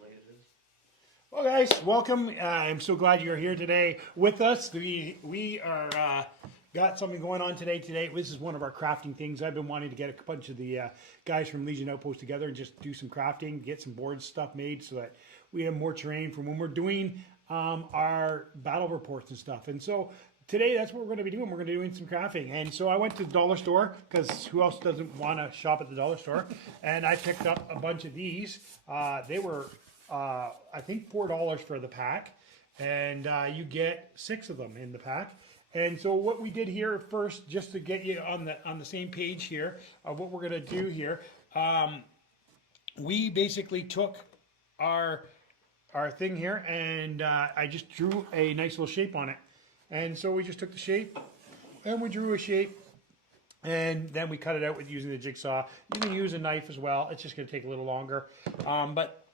late it is. Well, guys, welcome. I'm so glad you're here today with us. We are got something going on today. This is one of our crafting things. I've been wanting to get a bunch of the guys from Legion Outpost together and just do some crafting, get some board stuff made so that we have more terrain for when we're doing our battle reports and stuff. And so today, that's what we're going to be doing. We're going to be doing some crafting. And so I went to the dollar store, because who else doesn't want to shop at the dollar store? And I picked up a bunch of these. They were, I think, $4 for the pack. And you get 6 of them in the pack. And so what we did here first, just to get you on the same page here of what we're going to do here, we basically took our thing here, and I just drew a nice little shape on it. And so we just took the shape, and we drew a shape, and then we cut it out with using the jigsaw. You can use a knife as well. It's just going to take a little longer. But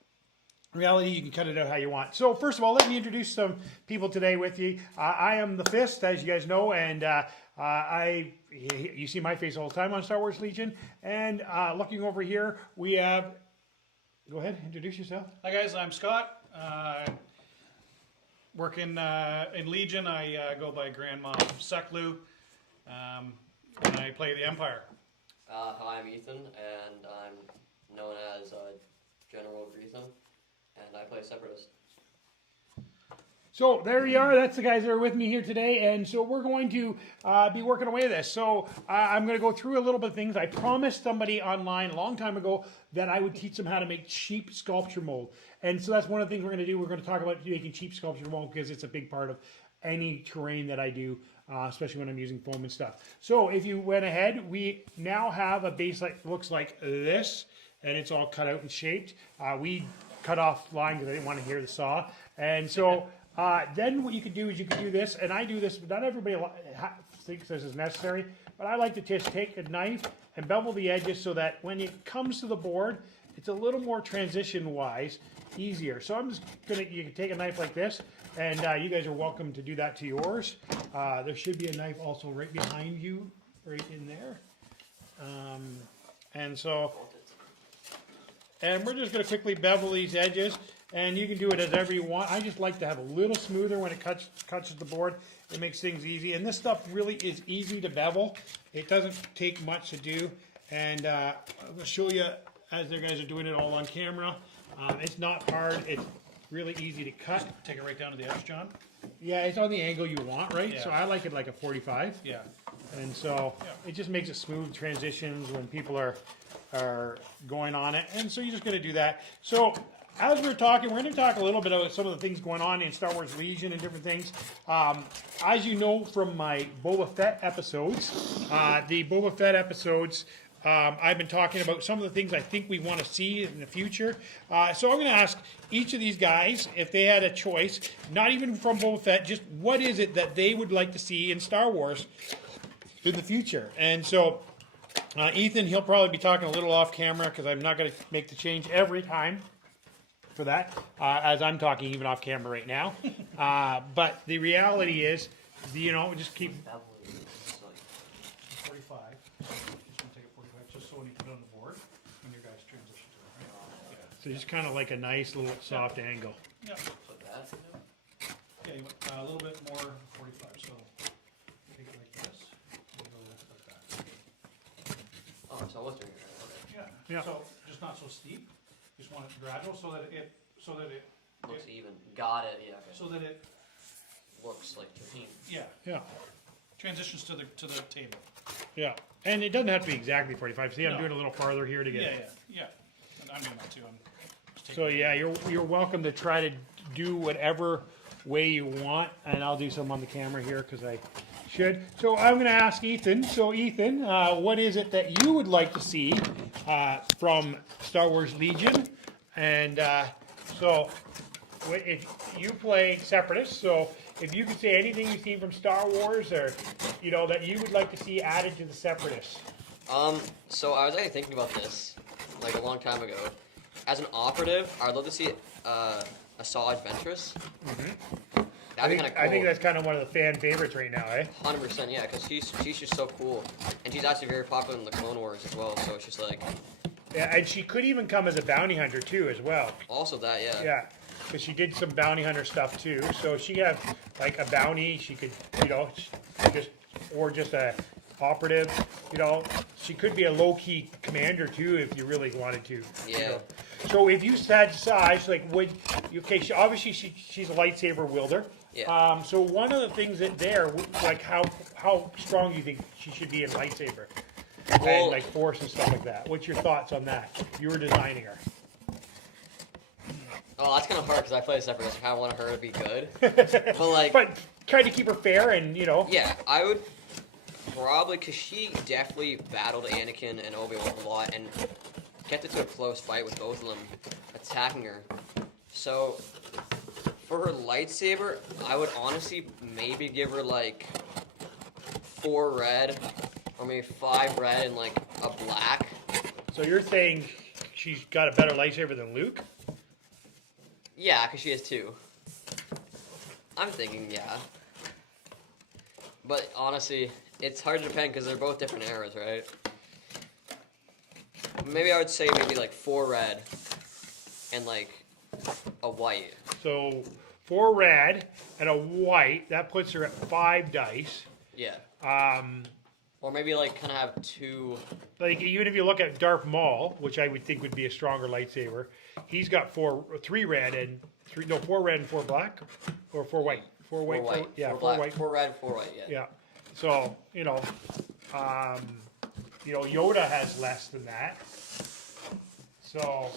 in reality, you can cut it out how you want. So first of all, let me introduce some people today with you. I am the Fist, as you guys know, and you see my face all the time on Star Wars Legion. And looking over here, we have... Go ahead, introduce yourself. Hi guys, I'm Scott. Work in Legion. I go by Grandma Seklu, and I play the Empire. Hi, I'm Ethan, and I'm known as General Greetham, and I play Separatist. So there you are. That's the guys that are with me here today. And so we're going to be working away at this. So I'm going to go through a little bit of things. I promised somebody online a long time ago that I would teach them how to make cheap sculpture mold. And so that's one of the things we're going to do. We're going to talk about making cheap sculpture mold because it's a big part of any terrain that I do, especially when I'm using foam and stuff. So if you went ahead, we now have a base that looks like this, and it's all cut out and shaped. We cut off line because I didn't want to hear the saw. And so... then what you could do is you could do this, and I do this, but not everybody thinks this is necessary, but I like to just take a knife and bevel the edges so that when it comes to the board, it's a little more transition-wise easier. So I'm just going to, you can take a knife like this, and you guys are welcome to do that to yours. There should be a knife also right behind you, right in there. And we're just going to quickly bevel these edges. And you can do it as ever you want. I just like to have a little smoother when it cuts the board. It makes things easy. And this stuff really is easy to bevel. It doesn't take much to do. And I'm going to show you as the guys are doing it all on camera. It's not hard. It's really easy to cut. Take it right down to the edge, John. Yeah, it's on the angle you want, right? Yeah. So I like it like a 45. Yeah. And so it just makes it smooth transitions when people are going on it. And so you're just going to do that. So... as we're talking, we're going to talk a little bit about some of the things going on in Star Wars Legion and different things. As you know from my Boba Fett episodes, I've been talking about some of the things I think we want to see in the future. So I'm going to ask each of these guys, if they had a choice, not even from Boba Fett, just what is it that they would like to see in Star Wars in the future? And so Ethan, he'll probably be talking a little off camera because I'm not going to make the change every time for that, as I'm talking even off camera right now. But the reality is, you know, just keep... 45. Just want to take it 45, just so when you put it on the board, when your guys transition to it, right? Yeah. So just kind of like a nice little soft angle. Yeah. So that, Yeah, you want a little bit more 45, so take it like this, and go like that. oh, so I was doing it right. Okay. Yeah. Yeah. So just not so steep. Just want it gradual so that it Looks even. Got it, yeah, okay. so that it Looks like terrain. Yeah, transitions to the table. yeah. And it doesn't have to be exactly 45. See, I'm No. doing a little farther here to get Yeah. And I'm doing that too. I'm just So taking yeah, you're welcome to try to do whatever way you want, and I'll do some on the camera here because I should. So I'm going to ask Ethan. So Ethan, what is it that you would like to see from Star Wars Legion? And so if you play Separatists, so if you could say anything you've seen from Star Wars, or you know that you would like to see added to the Separatists. So I was actually thinking about this, like a long time ago. As an operative, I'd love to see a Saw Adventurous. Mm-hmm. That'd be kind of cool. I think that's kind of one of the fan favorites right now, eh? 100%, yeah, because she's just so cool, and she's actually very popular in the Clone Wars as well. So it's just like, Yeah, and she could even come as a bounty hunter too, as well. Also that, yeah. Yeah, because she did some bounty hunter stuff too. So she have like a bounty. She could, just a operative. She could be a low key commander too if you really wanted to. Yeah. So if you had to decide, obviously she's a lightsaber wielder. Yeah. So one of the things like how strong do you think she should be in lightsaber? Well, And like force and stuff like that. What's your thoughts on that? You were designing her. Oh, that's kind of hard because I play separate. I kind of want her to be good, but try to keep her fair and Yeah, I would probably, because she definitely battled Anakin and Obi-Wan a lot and kept it to a close fight with both of them attacking her. So for her lightsaber, I would honestly maybe give her like 4 red. Or maybe 5 red and like a black. So you're saying she's got a better lightsaber than Luke? Yeah, because she has 2. I'm thinking, yeah. But honestly, it's hard to depend because they're both different eras, right? Maybe I would say maybe like 4 red and like a white. So 4 red and a white, that puts her at 5 dice. Yeah. Or maybe like kind of have 2. Like even if you look at Darth Maul, which I would think would be a stronger lightsaber, he's got 4 red and 4 black, or 4 white. 4 white. 4 white. 4 black, white. 4 red, 4 white. Yeah. Yeah. So Yoda has less than that. So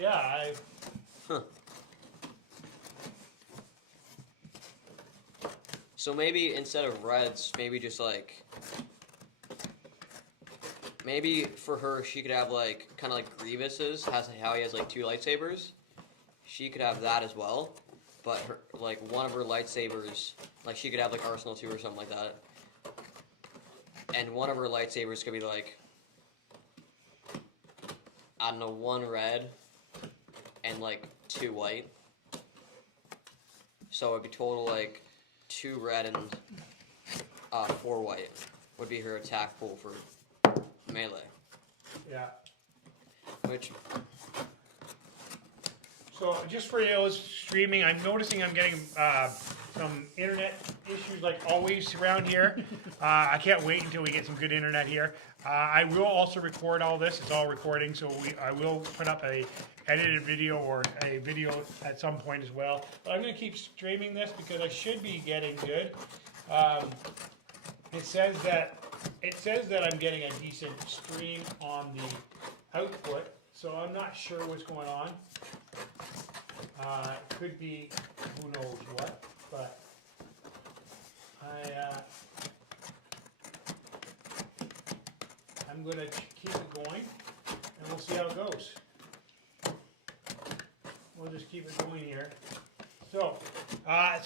yeah, So maybe instead of reds, maybe just like. Maybe for her, she could have like kind of like Grievous's, how he has like 2 lightsabers. She could have that as well, but her like one of her lightsabers, like she could have like Arsenal 2 or something like that. And one of her lightsabers could be like, I don't know, 1 red and like 2 white. So it'd be total like 2 red and 4 white would be her attack pool for melee. yeah. Which, So just for those streaming, I'm noticing I'm getting some internet issues like always around here. I can't wait until we get some good internet here. I will also record all this. It's all recording, so I will put up a edited video or a video at some point as well. But I'm going to keep streaming this because I should be getting good. It says that I'm getting a decent stream on the output, so I'm not sure what's going on. It could be who knows what, but I'm gonna keep it going, and we'll see how it goes. We'll just keep it going here. So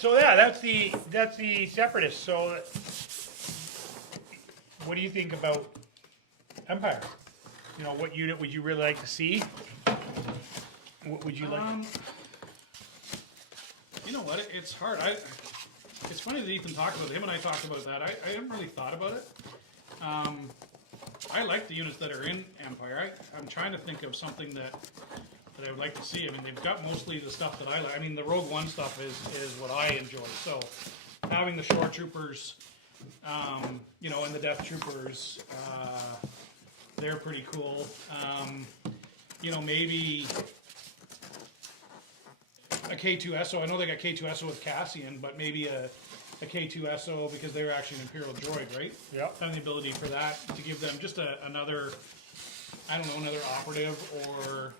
yeah, that's the Separatists. So, what do you think about Empire? What unit would you really like to see? What would you like? You know what? It's hard. It's funny that Ethan talked about it. Him and I talked about that. I haven't really thought about it. I like the units that are in Empire. I'm trying to think of something that I would like to see. I mean, they've got mostly the stuff that I like. I mean, the Rogue One stuff is what I enjoy. So having the Shore Troopers, and the Death Troopers, they're pretty cool. Maybe a K2SO. I know they got K2SO with Cassian, but maybe a K2SO because they were actually an Imperial droid, right? Yep. Having the ability for that to give them just another operative, or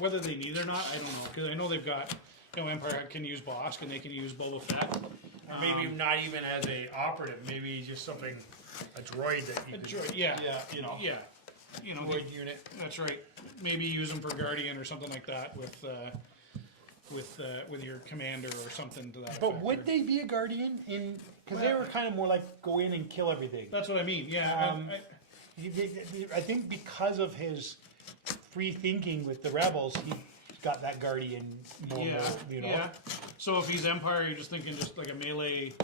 whether they need it or not, I don't know, because I know they've got Empire can use Bosk and they can use Boba Fett. Or maybe not even as a operative. Maybe just something, a droid that you could. Droid, yeah. Yeah. Droid unit. That's right. Maybe use them for Guardian or something like that with your commander or something to that effect. But would they be a Guardian in? Because they were kind of more like go in and kill everything. That's what I mean. Yeah. I think because of his free thinking with the rebels, he got that Guardian mode. Yeah. So if he's Empire, you're just thinking just like a melee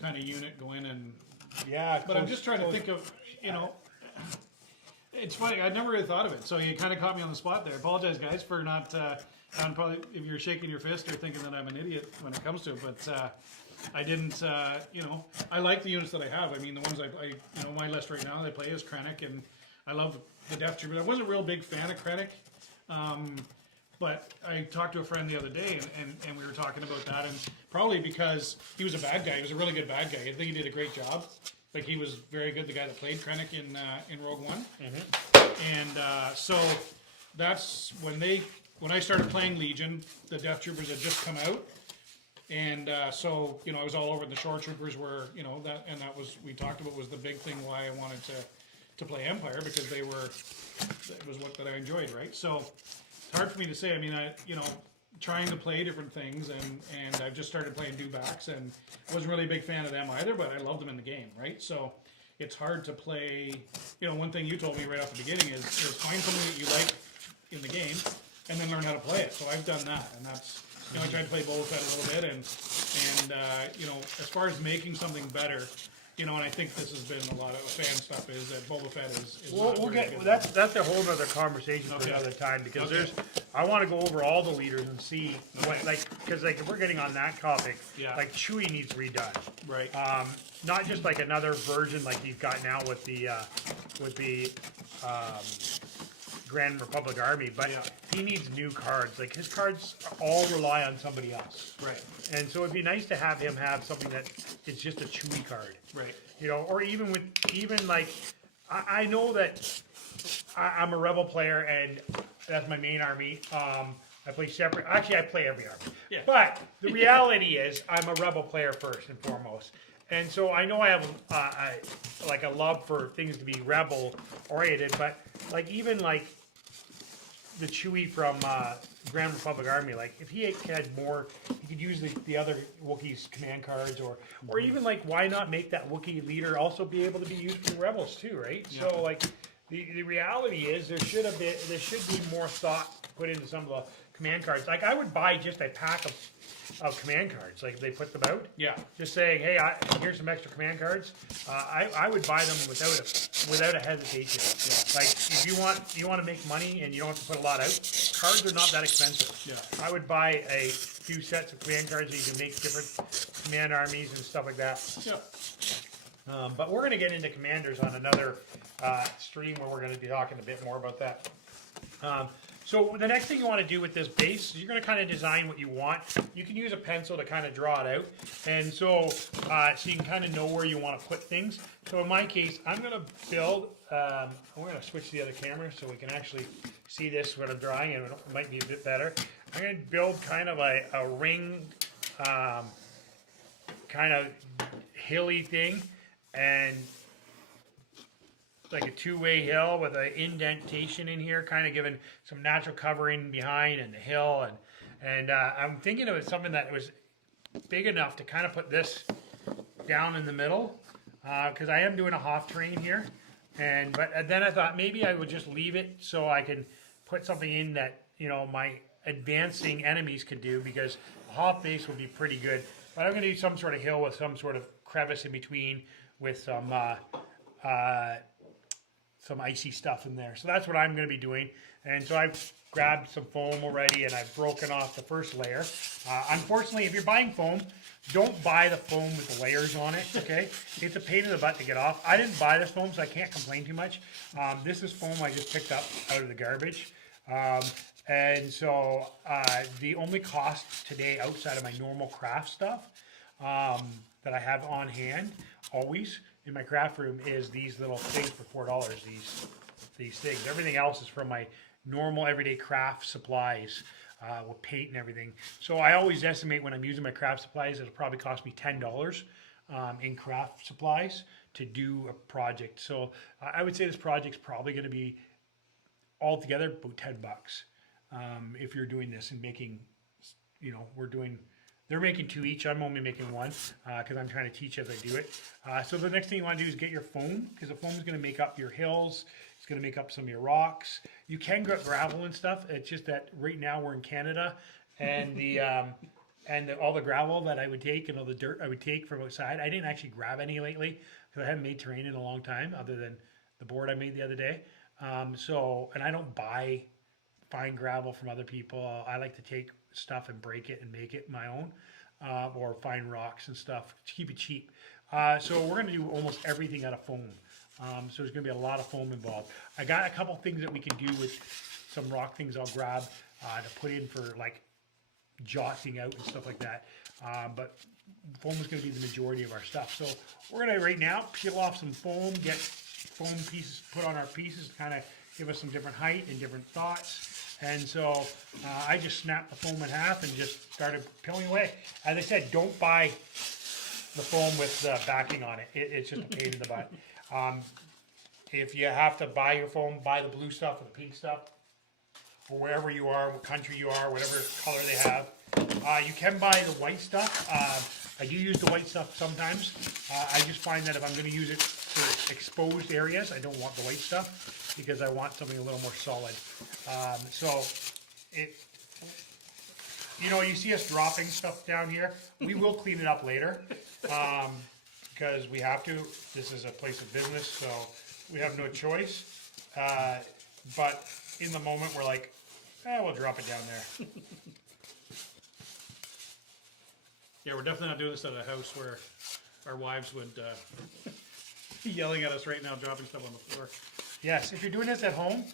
kind of unit go in and. Yeah. But I'm just trying to think of It's funny. I never really thought of it. So you kind of caught me on the spot there. I apologize, guys, for not. I'm probably if you're shaking your fist or thinking that I'm an idiot when it comes to it, but I didn't. I like the units that I have. I mean, the ones I my list right now, they play as Krennic, and I love the Death Trooper. I wasn't a real big fan of Krennic. But I talked to a friend the other day, and we were talking about that, and probably because he was a bad guy. He was a really good bad guy. I think he did a great job. Like, he was very good, the guy that played Krennic in Rogue One. And so that's when I started playing Legion, the Death Troopers had just come out. And so, I was all over it. The Shore Troopers were, that was, we talked about was the big thing why I wanted to play Empire, because it was what that I enjoyed, right? So it's hard for me to say. I mean, trying to play different things, and I've just started playing dewbacks, and I wasn't really a big fan of them either, but I loved them in the game, right? So it's hard to play. One thing you told me right off the beginning is find something that you like in the game, and then learn how to play it. So I've done that, and that's I tried to play Boba Fett a little bit, and as far as making something better. And I think this has been a lot of fan stuff is that Boba Fett is we'll get that's a whole other conversation for another time, because I want to go over all the leaders and see what because if we're getting on that topic, like Chewie needs redone, right? Not just like another version like you've got now with the Grand Republic Army, but he needs new cards. Like, his cards all rely on somebody else. Right. And so it'd be nice to have him have something that is just a Chewie card. Right. Or even I know that I'm a Rebel player, and that's my main army. I play separate. Actually, I play every army. Yeah. But the reality is, I'm a Rebel player first and foremost. And so I know I have a love for things to be Rebel oriented, but even the Chewie from Grand Republic Army, if he had more, he could use the other Wookiees command cards, or even why not make that Wookiee leader also be able to be used for Rebels too, right? Yeah. So the reality is there should be more thought put into some of the command cards. I would buy just a pack of command cards, they put them out. Yeah. Just saying, hey, here's some extra command cards. I would buy them without a hesitation. Yeah. If you want to make money and you don't have to put a lot out, cards are not that expensive. Yeah. I would buy a few sets of command cards so you can make different command armies and stuff like that. Yeah. But we're going to get into commanders on another stream where we're going to be talking a bit more about that. So the next thing you want to do with this base is you're going to kind of design what you want. You can use a pencil to kind of draw it out, and so you can kind of know where you want to put things. So in my case, I'm going to build. We're going to switch to the other camera so we can actually see this what I'm drawing, and it might be a bit better. I'm going to build kind of a ring, kind of hilly thing, and like a two-way hill with an indentation in here, kind of giving some natural covering behind and the hill, and I'm thinking of something that was big enough to kind of put this down in the middle, because I am doing a Hoth terrain here, but then I thought maybe I would just leave it so I can put something in that my advancing enemies could do, because a Hoth base would be pretty good. But I'm going to do some sort of hill with some sort of crevice in between with some icy stuff in there. So that's what I'm going to be doing. And so I've grabbed some foam already, and I've broken off the first layer. Unfortunately, if you're buying foam, don't buy the foam with the layers on it, okay? It's a pain in the butt to get off. I didn't buy this foam, so I can't complain too much. This is foam I just picked up out of the garbage. And so the only cost today outside of my normal craft stuff that I have on hand always in my craft room is these little things for $4. These things. Everything else is from my normal everyday craft supplies with paint and everything. So I always estimate when I'm using my craft supplies, it'll probably cost me $10 in craft supplies to do a project. So I would say this project's probably going to be altogether about $10 if you're doing this and making, they're making 2 each. I'm only making 1 because I'm trying to teach as I do it. So the next thing you want to do is get your foam, because the foam is going to make up your hills. It's going to make up some of your rocks. You can get gravel and stuff. It's just that right now we're in Canada, and all the gravel that I would take and all the dirt I would take from outside, I didn't actually grab any lately because I haven't made terrain in a long time, other than the board I made the other day. And I don't buy fine gravel from other people. I like to take stuff and break it and make it my own, or find rocks and stuff to keep it cheap. So we're going to do almost everything out of foam. So there's going to be a lot of foam involved. I got a couple things that we can do with some rock things I'll grab to put in for like jotting out and stuff like that. But foam is going to be the majority of our stuff. So we're going to right now peel off some foam, get foam pieces put on our pieces to kind of give us some different height and different thoughts. And so I just snapped the foam in half and just started peeling away. As I said, don't buy the foam with the backing on it. It's just a pain in the butt. If you have to buy your foam, buy the blue stuff or the pink stuff, or wherever you are, what country you are, whatever color they have. You can buy the white stuff. I do use the white stuff sometimes. I just find that if I'm going to use it for exposed areas, I don't want the white stuff because I want something a little more solid. You see us dropping stuff down here. We will clean it up later because we have to. This is a place of business, so we have no choice. But in the moment, we're like, we'll drop it down there. Yeah, we're definitely not doing this at a house where our wives would be yelling at us right now, dropping stuff on the floor. Yes, if you're doing this at home,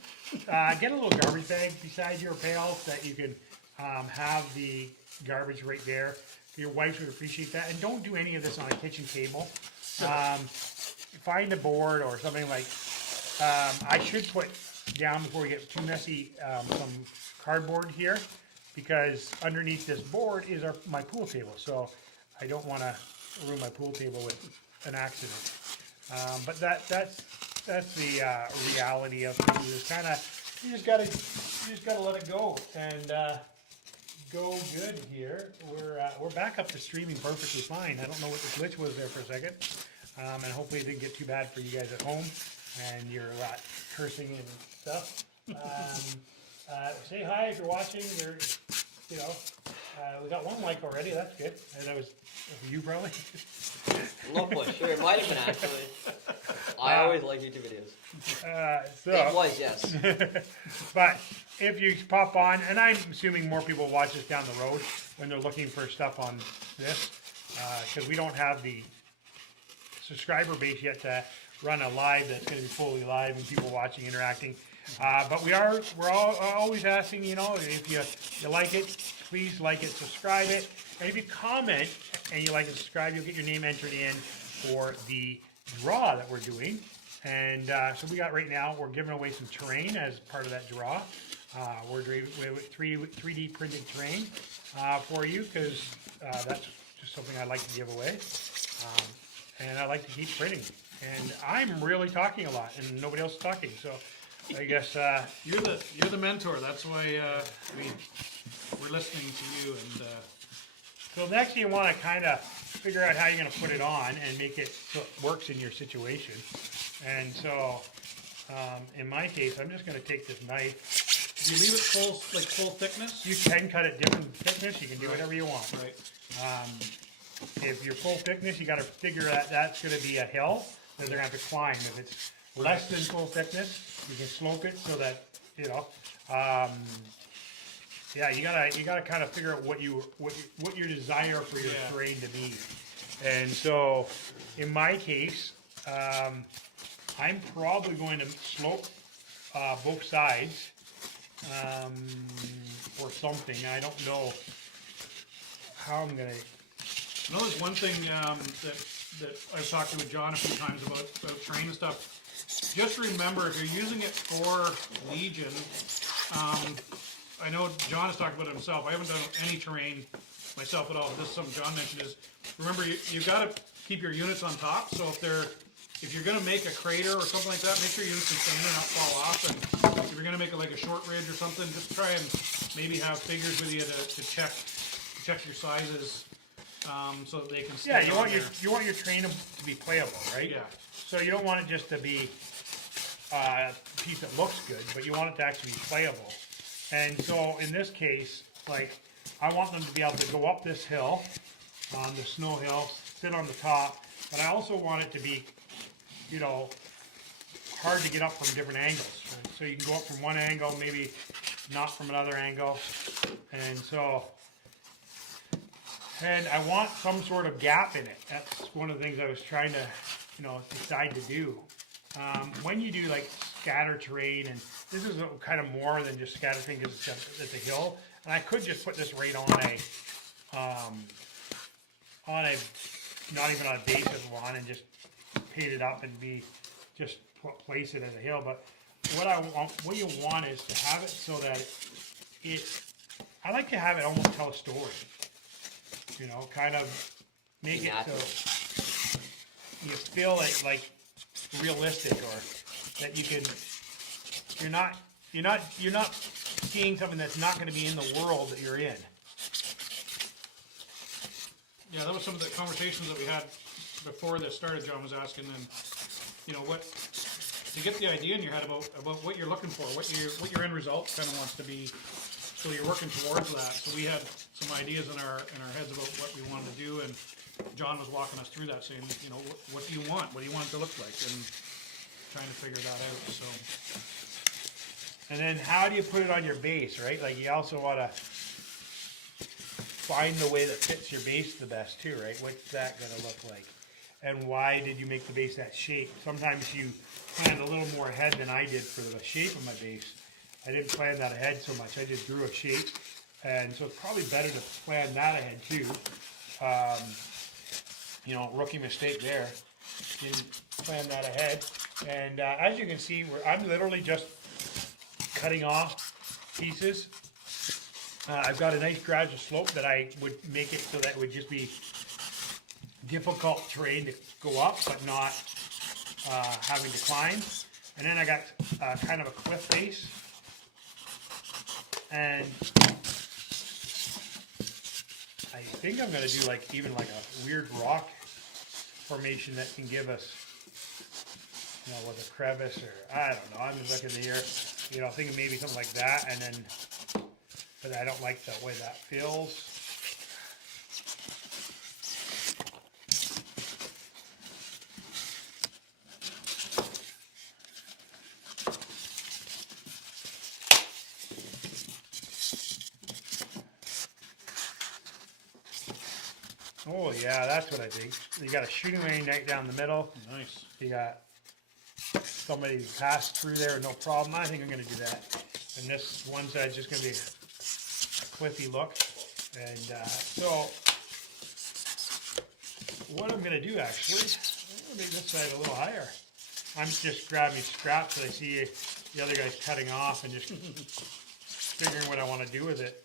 get a little garbage bag beside your pail that you can have the garbage right there. Your wives would appreciate that. And don't do any of this on a kitchen table. Find a board or something like, I should put down before we get too messy some cardboard here, because underneath this board is my pool table. So I don't want to ruin my pool table with an accident. But that's the reality of it. You just gotta let it go and go good here. We're back up to streaming perfectly fine. I don't know what the glitch was there for a second, and hopefully it didn't get too bad for you guys at home and you're cursing and stuff. Say hi if you're watching. We got one like already. That's good. And that was you probably. Not quite sure. It might have been actually. I always like YouTube videos. It was, yes. But if you pop on, and I'm assuming more people watch this down the road when they're looking for stuff on this, because we don't have the subscriber base yet to run a live that's going to be fully live and people watching, interacting. But we're always asking, if you like it, please like it, subscribe it. And if you comment and you like and subscribe, you'll get your name entered in for the draw that we're doing. And so we got right now, we're giving away some terrain as part of that draw. We're doing 3D printed terrain for you, because that's just something I like to give away. And I like to keep printing. And I'm really talking a lot, and nobody else is talking. So I guess you're the mentor. That's why we're listening to you. And so next, you want to kind of figure out how you're going to put it on and make it so it works in your situation. And so, in my case, I'm just going to take this knife. Do you leave it full thickness? You can cut it different thickness. You can do whatever you want. Right. If you're full thickness, you got to figure that that's going to be a hill that they're going to have to climb. If it's less than full thickness, you can slope it so that you gotta kind of figure out what your desire for your terrain to be. And so, in my case, I'm probably going to slope both sides or something. I don't know how I'm gonna. I know there's one thing that I've talked to with John a few times about terrain and stuff. Just remember, if you're using it for Legion, I know John has talked about it himself. I haven't done any terrain myself at all. This is something John mentioned is, remember, you got to keep your units on top. So if you're going to make a crater or something like that, make sure your units can stand and not fall off. And if you're going to make it like a short ridge or something, just try and maybe have figures with you to check your sizes, so that they can stand. Yeah, you want your terrain to be playable, right? Yeah. So you don't want it just to be a piece that looks good, but you want it to actually be playable. And so in this case, I want them to be able to go up this hill, the snow hill, sit on the top, but I also want it to be, hard to get up from different angles. Right? So you can go up from one angle, maybe not from another angle. And so, and I want some sort of gap in it. That's one of the things I was trying to, decide to do. When you do like scatter terrain, and this is kind of more than just scatter terrain because it's a hill, and I could just put this right on a not even on a base of lawn and just paint it up and just place it as a hill. But what you want is to have it so that I like to have it almost tell a story. Kind of make it so you feel it like realistic, or that you're not seeing something that's not going to be in the world that you're in. Yeah, that was some of the conversations that we had before this started. John was asking, and what to get the idea in your head about what you're looking for, what your end result kind of wants to be. So you're working towards that. So we had some ideas in our heads about what we wanted to do, and John was walking us through that, saying, what do you want? What do you want it to look like? And trying to figure that out. So. And then how do you put it on your base, right? Like you also want to find the way that fits your base the best too, right? What's that going to look like? And why did you make the base that shape? Sometimes you planned a little more ahead than I did for the shape of my base. I didn't plan that ahead so much. I just drew a shape. And so it's probably better to plan that ahead too. Rookie mistake there. Didn't plan that ahead. And as you can see, I'm literally just cutting off pieces. I've got a nice gradual slope that I would make it so that it would just be difficult terrain to go up, but not having to climb. And then I got kind of a cliff face. And I think I'm going to do even a weird rock formation that can give us, with a crevice, or I don't know. I'm just looking at the here, thinking maybe something like that, and then, but I don't like the way that feels. Oh yeah, that's what I think. You got a shooting range right down the middle. Nice. You got somebody pass through there, no problem. I think I'm going to do that. And this one side's just going to be a cliffy look. And so what I'm going to do actually, I'm going to make this side a little higher. I'm just grabbing scraps that I see the other guys cutting off and just figuring what I want to do with it.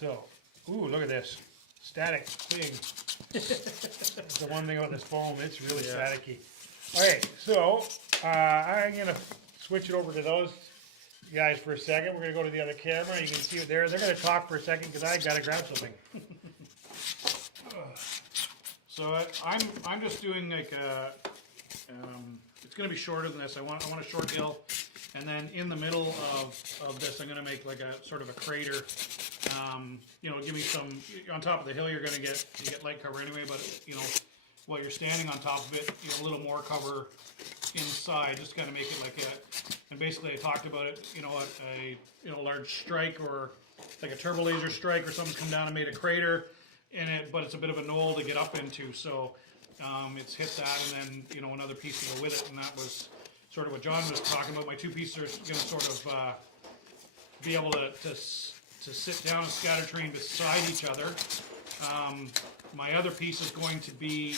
So, ooh, look at this. Static thing. That's the one thing about this foam, it's really staticky. Alright, so I'm going to switch it over to those guys for a second. We're going to go to the other camera. You can see it there. They're going to talk for a second because I got to grab something. So I'm just doing like it's going to be shorter than this. I want a short hill, and then in the middle of this, I'm going to make like a sort of a crater. Give me some on top of the hill. You're going to get light cover anyway, but while you're standing on top of it, a little more cover inside, just kind of make it like a. And basically, I talked about it. A large strike or like a turbo laser strike or something's come down and made a crater in it, but it's a bit of a knoll to get up into. So it's hit that, and then another piece to go with it, and that was sort of what John was talking about. My two pieces are going to sort of be able to sit down and scatter terrain beside each other. My other piece is going to be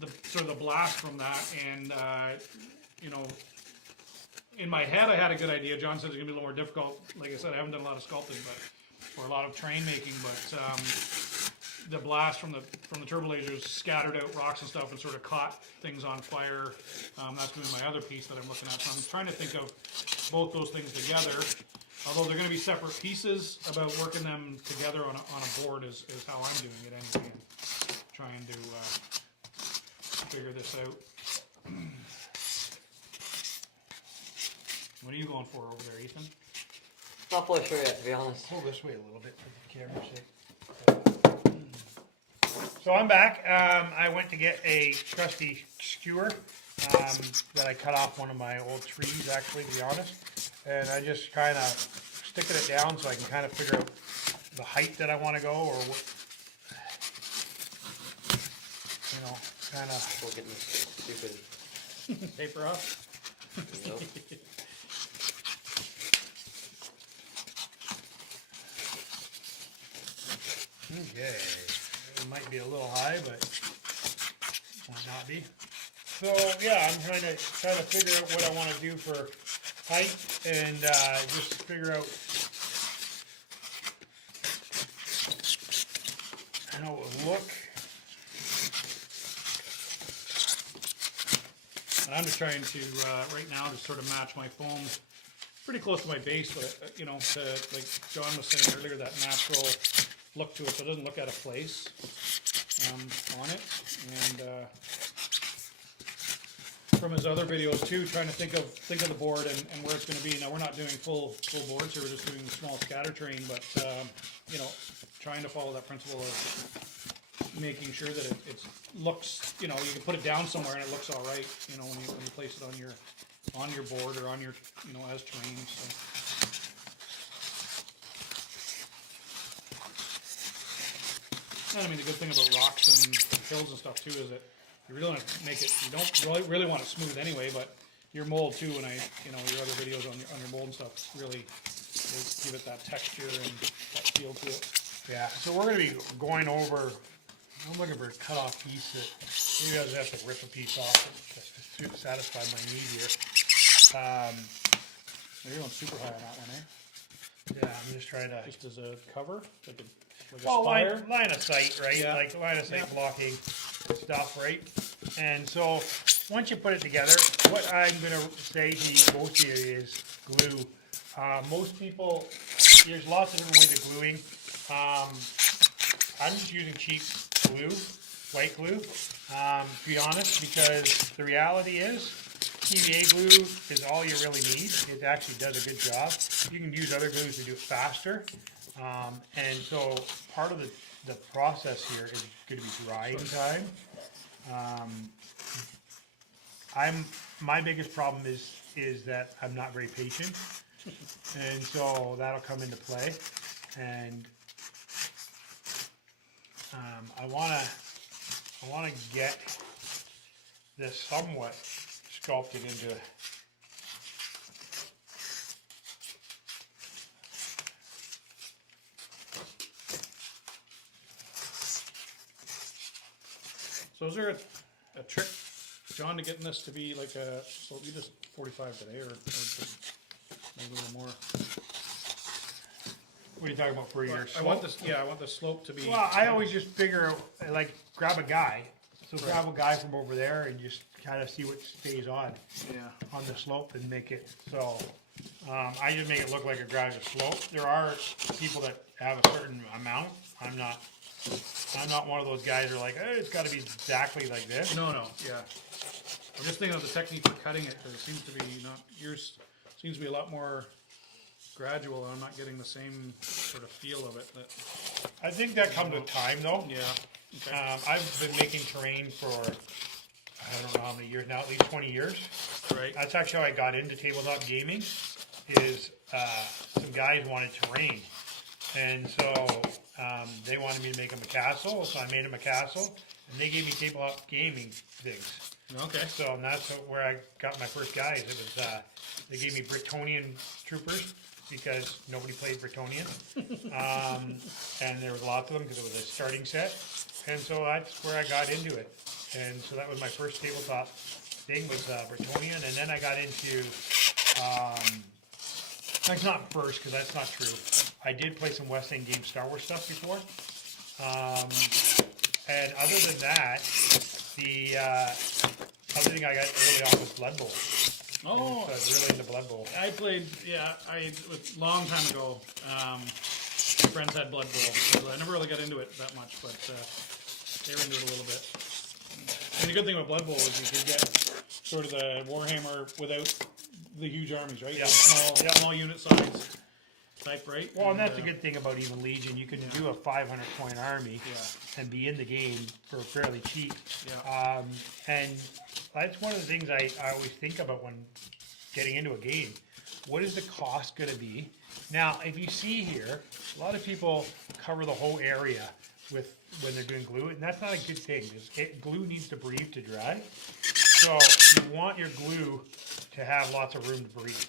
the blast from that, and in my head I had a good idea. John said it's going to be a little more difficult. Like I said, I haven't done a lot of sculpting, or a lot of terrain making, but the blast from the turbo lasers scattered out rocks and stuff and sort of caught things on fire. That's going to be my other piece that I'm looking at. So I'm trying to think of both those things together. Although they're going to be separate pieces, about working them together on a board is how I'm doing it anyway, and trying to figure this out. you going for over there, Ethan? Not fully sure yet, to be honest. Pull this way a little bit for the camera's sake. So I'm back. I went to get a trusty skewer that I cut off one of my old trees, actually, to be honest. And I just kind of sticking it down so I can kind of figure out the height that I want to go, or what, you know, kind of. We're getting this stupid. Paper off? Nope. Okay, it might be a little high, but might not be. So yeah, I'm trying to figure out what I want to do for height, and just figure out how it would look. And I'm just trying to, right now, just sort of match my foam pretty close to my base, but, you know, to, like John was saying earlier, that natural look to it, so it doesn't look out of place on it. And from his other videos too, trying to think of the board and where it's going to be. Now we're not doing full boards here; we're just doing small scatter terrain. But you know, trying to follow that principle of making sure that it looks. You know, you can put it down somewhere and it looks all right. You know, when you place it on your board or on your, you know, as terrain. So. And I mean, the good thing about rocks and hills and stuff too is that you really want to make it. You don't really want it smooth anyway, but your mold too. And your other videos on your mold and stuff really will give it that texture and that feel to it. Yeah. So we're going to be going over. I'm looking for a cut-off piece that maybe I'll just have to rip a piece off just to satisfy my need here. You're going super high on that one, eh? Yeah, I'm just trying to. Just as a cover, like a Well, spire. line of sight, right? Yeah. Like line of sight Yeah. blocking stuff, right? And so once you put it together, what I'm going to say to most of you is glue. Most people, there's lots of different ways of gluing. I'm just using cheap glue, white glue, to be honest, because the reality is PVA glue is all you really need. It actually does a good job. You can use other glues to do it faster. And so part of the process here is going to be drying time. My biggest problem is that I'm not very patient, and so that'll come into play. And I wanna get this somewhat sculpted into. So is there a trick, John, to getting this to be like a, so you just 45 today or maybe a little more? What are you talking about for your I want this, I want the slope to be. Well, I always just figure, like, grab a guy. So grab a guy from over there and just kind of see what stays on the slope and make it so. I just make it look like a gradual slope. There are people that have a certain amount. I'm not one of those guys who are like, it's got to be exactly like this. No, yeah. I'm just thinking of the technique for cutting it, because it seems to be not, yours seems to be a lot more gradual, and I'm not getting the same sort of feel of it. I think that comes with time, though. Yeah. Okay. I've been making terrain for, I don't know how many years now, at least 20 years. Right. That's actually how I got into tabletop gaming, is some guys wanted terrain. And so they wanted me to make them a castle, so I made them a castle, and they gave me tabletop gaming things. Okay. So that's where I got my first guys. It was they gave me Bretonian troopers because nobody played Bretonian, and there was lots of them because it was a starting set, and so that's where I got into it. And so that was my first tabletop thing was Bretonian, and then I got into. That's not first, because that's not true. I did play some West End Games Star Wars stuff before. And other than that, the other thing I got early on was Blood Bowl. Oh. So I was really into Blood Bowl. I played, it was a long time ago. Friends had Blood Bowl. So I never really got into it that much, but they were into it a little bit. And the good thing about Blood Bowl is you could get sort of the Warhammer without the huge armies, right? Yeah. Small unit size type, right? Well, and that's a good thing about even Legion. You can do a 500-point army and be in the game for fairly cheap. Yeah. And that's one of the things I always think about when getting into a game. What is the cost going to be? Now, if you see here, a lot of people cover the whole area with when they're doing glue, and that's not a good thing. Glue needs to breathe to dry. So you want your glue to have lots of room to breathe.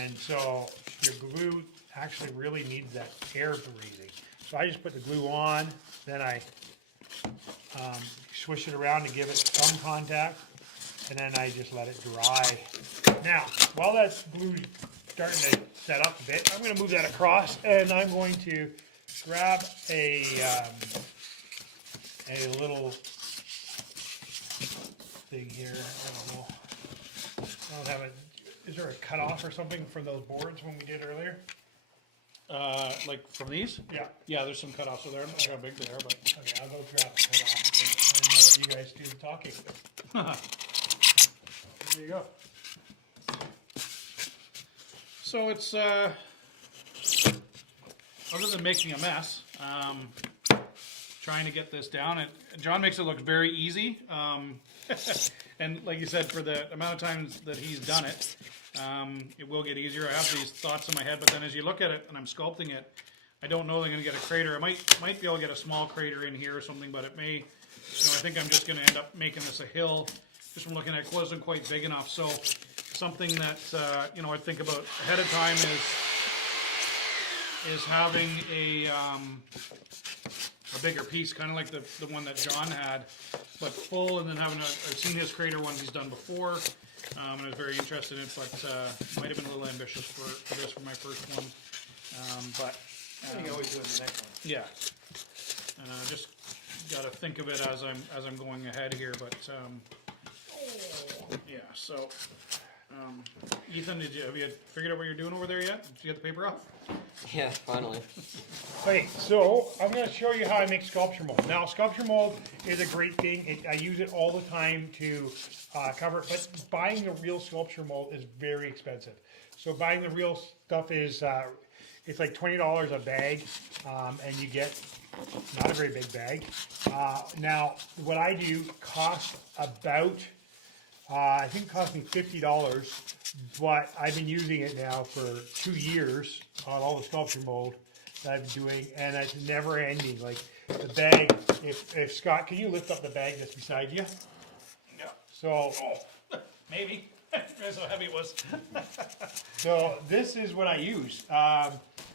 And so your glue actually really needs that air breathing. So I just put the glue on, then I swish it around to give it some contact, and then I just let it dry. Now, while that's glue starting to set up a bit, I'm going to move that across, and I'm going to grab a little thing here. I don't know. I don't have it. Is there a cutoff or something from those boards when we did earlier? Like from these? Yeah. Yeah, there's some cutoffs. So they're not how big they are, but Okay, I'll go grab a cutoff. I know what you guys do the talking. There you go. so it's other than making a mess, trying to get this down. John makes it look very easy. And like you said, for the amount of times that he's done it, it will get easier. I have these thoughts in my head, but then as you look at it and I'm sculpting it, I don't know they're going to get a crater. I might be able to get a small crater in here or something, but it may, I think I'm just going to end up making this a hill. Just from looking at it, wasn't quite big enough. So something that, I think about ahead of time is having a bigger piece, kind of like the one that John had, but full, and then having I've seen his crater ones he's done before, and I was very interested in it, but might have been a little ambitious for this for my first one, but I think I always do it in the next one. yeah, just got to think of it as I'm going ahead here, but yeah. So, Ethan, have you figured out what you're doing over there yet? Did you get the paper off? Yeah, finally. Okay, so I'm going to show you how I make sculpture mold. Now, sculpture mold is a great thing. I use it all the time to cover it, but buying the real sculpture mold is very expensive. So buying the real stuff is, it's like $20 a bag, and you get not a very big bag. Now, what I do costs about, I think it cost me $50, but I've been using it now for 2 years on all the sculpture mold that I've been doing, and it's never ending. Like the bag, if Scott, can you lift up the bag that's beside you? Yeah. So, Maybe. That's how heavy it was. so this is what I use.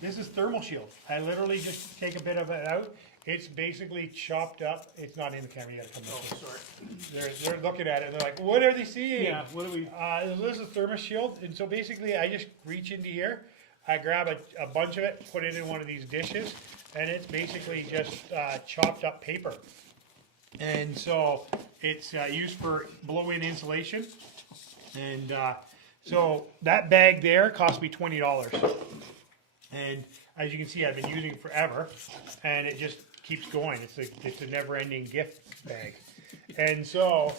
This is thermal shield. I literally just take a bit of it out. It's basically chopped up. It's not in the camera yet. Oh, sorry. They're looking at it and they're like, what are they seeing? Yeah, what do we... This is a thermal shield. And so basically I just reach into here. I grab a bunch of it, put it in one of these dishes, and it's basically just chopped up paper. And so it's used for blow-in insulation. And so that bag there cost me $20. And as you can see, I've been using it forever, and it just keeps going. It's a never-ending gift bag. And so,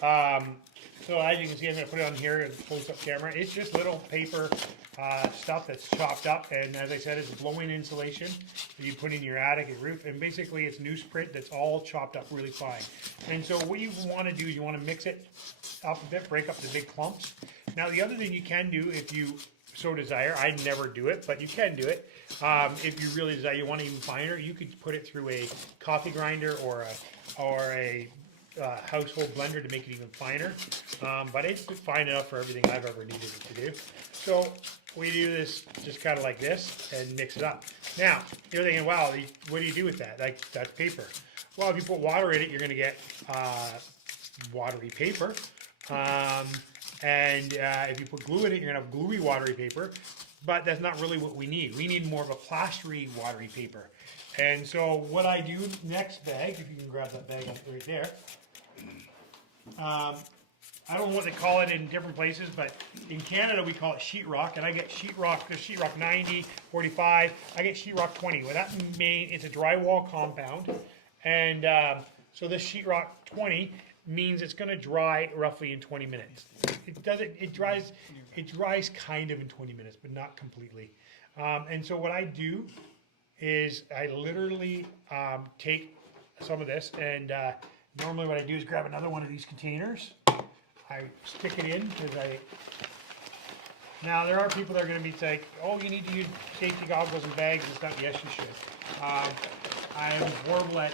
so as you can see, I'm going to put it on here and close-up camera. It's just little paper stuff that's chopped up, and as I said, it's blow-in insulation that you put in your attic and roof, and basically it's newsprint that's all chopped up really fine. And so what you want to do is you want to mix it up a bit, break up the big clumps. Now the other thing you can do if you so desire, I never do it, but you can do it. If you really desire, you want it even finer, you could put it through a coffee grinder or a household blender to make it even finer. But it's fine enough for everything I've ever needed it to do. So we do this just kind of like this and mix it up. Now, you're thinking, wow, what do you do with that? Like, that's paper. Well, if you put water in it, you're going to get watery paper. And if you put glue in it, you're going to have gluey, watery paper. But that's not really what we need. We need more of a plastery, watery paper. And so what I do next bag, if you can grab that bag right there. I don't know what they call it in different places, but in Canada we call it sheetrock, and I get sheetrock, there's sheetrock 90, 45, I get sheetrock 20. Well, that it's a drywall compound, and so this sheetrock 20, means it's going to dry roughly in 20 minutes. It dries kind of in 20 minutes, but not completely. And so what I do is I literally take some of this, and normally what I do is grab another one of these containers. I stick it in because now there are people that are going to be like, oh, you need to use safety goggles and bags and stuff. Yes, you should. I'm horrible at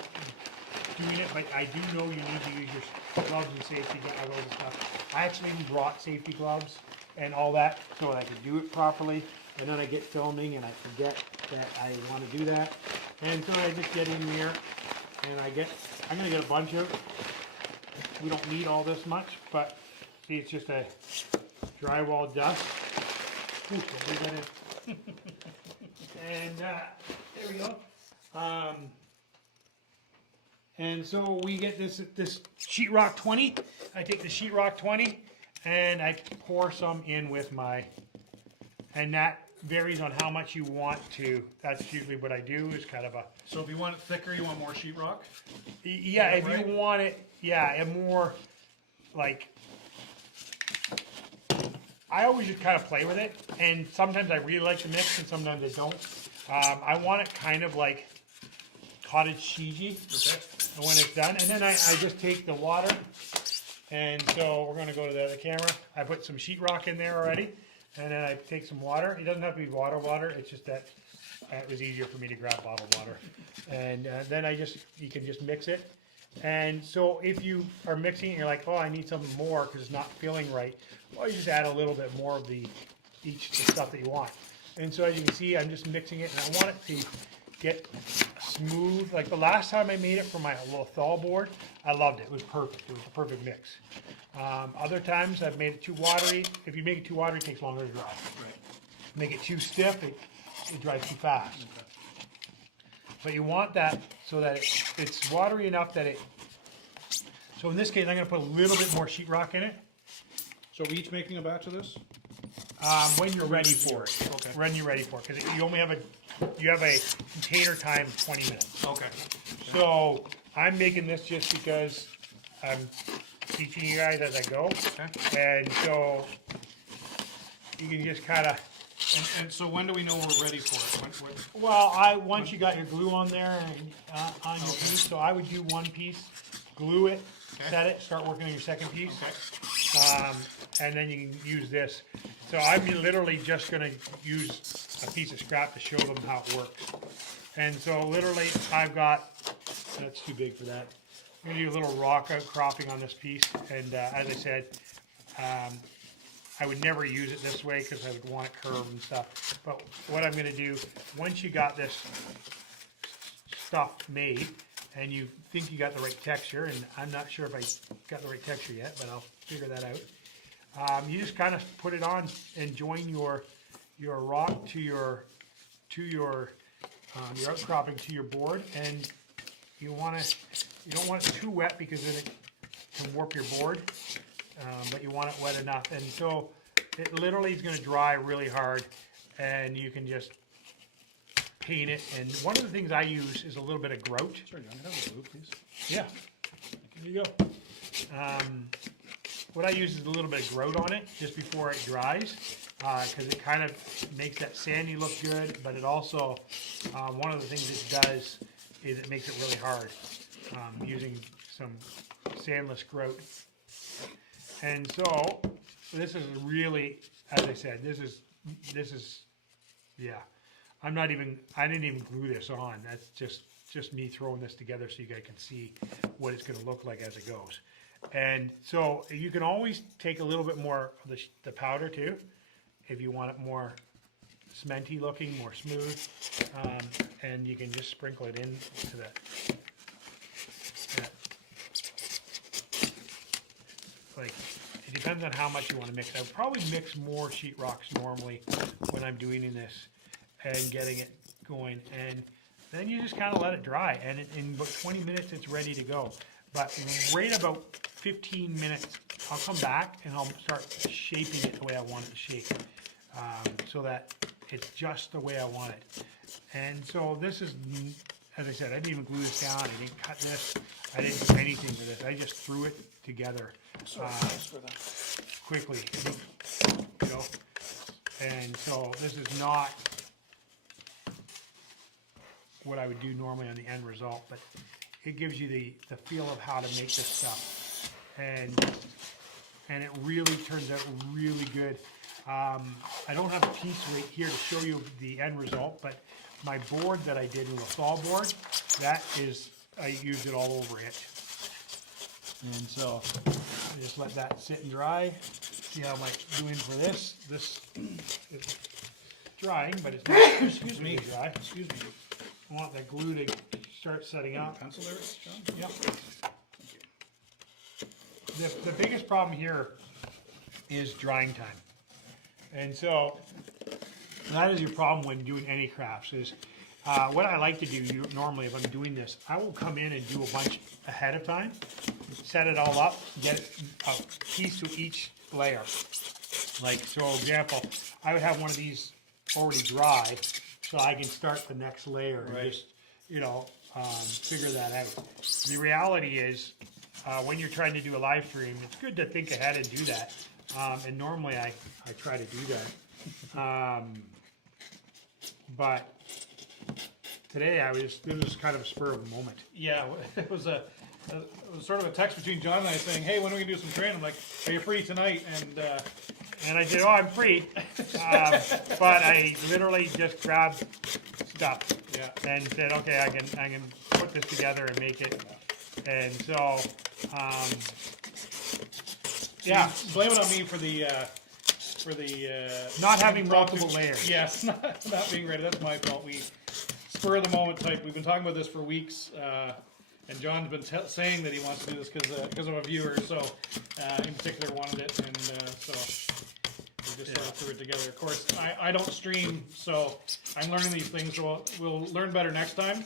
doing it, but I do know you need to use your gloves and safety goggles and stuff. I actually even brought safety gloves and all that so that I can do it properly. And then I get filming and I forget that I want to do that. And so I just get in there and I'm going to get a bunch of, we don't need all this much, but see, it's just a drywall dust. Ooh, so leave that in. And there we go. And so we get this sheetrock 20. I take the sheetrock 20 and I pour some in with my, and that varies on how much you want to. That's usually what I do, is kind of a. So if you want it thicker, you want more sheetrock? Yeah, if right? you want it, yeah, and more like, I always just kind of play with it, and sometimes I really like the mix and sometimes I don't. I want it kind of like cottage cheesy. Okay. And when it's done, and then I just take the water, and so we're going to go to the other camera. I put some sheetrock in there already, and then I take some water. It doesn't have to be water. It's just that it was easier for me to grab bottled water. And then you can just mix it. And so if you are mixing it, you're like, oh, I need something more because it's not feeling right. Well, you just add a little bit more of the stuff that you want. And so as you can see, I'm just mixing it, and I want it to get smooth. Like the last time I made it for my little thaw board, I loved it. It was perfect. It was a perfect mix. Other times I've made it too watery. If you make it too watery, it takes longer to dry. Right. Make it too stiff, it dries too fast. Okay. But you want that so that it's watery enough that it. So in this case, I'm going to put a little bit more sheetrock in it. So each making a batch of this? When you're ready for it. Okay. When you're ready for it, because you only have a container time of 20 minutes. Okay. So I'm making this just because I'm teaching you guys as I go. Okay. And so you can just kind of. And so when do we know we're ready for it? Well, once you got your glue on there and on your piece, so I would do one piece, glue it, set it, start working on your second piece. Okay. And then you can use this. So I'm literally just going to use a piece of scrap to show them how it works. And so literally I've got, that's too big for that. I'm going to do a little rock outcropping on this piece. And as I said, I would never use it this way because I would want it curved and stuff. But what I'm going to do, once you got this stuff made and you think you got the right texture, and I'm not sure if I got the right texture yet, but I'll figure that out. You just kind of put it on and join your rock to your outcropping to your board, and you don't want it too wet because then it can warp your board. But you want it wet enough, and so it literally is going to dry really hard, and you can just paint it. And one of the things I use is a little bit of grout. Sure, you want to have a glue, please? Yeah, here you go. What I use is a little bit of grout on it just before it dries, because it kind of makes that sandy look good, but it also, one of the things it does is it makes it really hard, using some sandless grout. And so this is really, as I said, this is, yeah. I didn't even glue this on. That's just me throwing this together so you guys can see what it's going to look like as it goes. And so you can always take a little bit more of the powder too, if you want it more cementy looking, more smooth, and you can just sprinkle it into that. Like, it depends on how much you want to mix. I would probably mix more sheetrocks normally when I'm doing this and getting it going. And then you just kind of let it dry. And in about 20 minutes, it's ready to go. But right about 15 minutes, I'll come back and I'll start shaping it the way I want it to shape, so that it's just the way I want it. And so this is, as I said, I didn't even glue this down. I didn't cut this. I didn't do anything to this. I just threw it together quickly, you know. And so this is not what I would do normally on the end result, but it gives you the feel of how to make this stuff. And it really turns out really good. I don't have a piece right here to show you the end result, but my board that I did, a LaSalle board, I used it all over it. And so I just let that sit and dry. See how am I doing for this? This is drying, but it's not Excuse me. dry. Excuse me. I want that glue to start setting up. Pencil there, John? Yep. The biggest problem here is drying time. And so that is your problem when doing any crafts is what I like to do normally if I'm doing this, I will come in and do a bunch ahead of time, set it all up, get a piece to each layer. Like, so example, I would have one of these already dry so I can start the next layer and just, you know, figure that out. The reality is when you're trying to do a live stream, it's good to think ahead and do that. And normally I try to do that. But today this was kind of a spur of the moment. Yeah, it was sort of a text between John and I saying, hey, when are we going to do some training? I'm like, are you free tonight? And I said, oh, I'm free. But I literally just grabbed stuff and said, okay, I can put this together and make it. And so, yeah. Blame it on me for the not having multiple layers. Yes, not being ready. That's my fault. We spur of the moment type. We've been talking about this for weeks, and John's been saying that he wants to do this because of a viewer. So, in particular, wanted it, and so we just sort of threw it together. Of course, I don't stream, so I'm learning these things. So we'll learn better next time.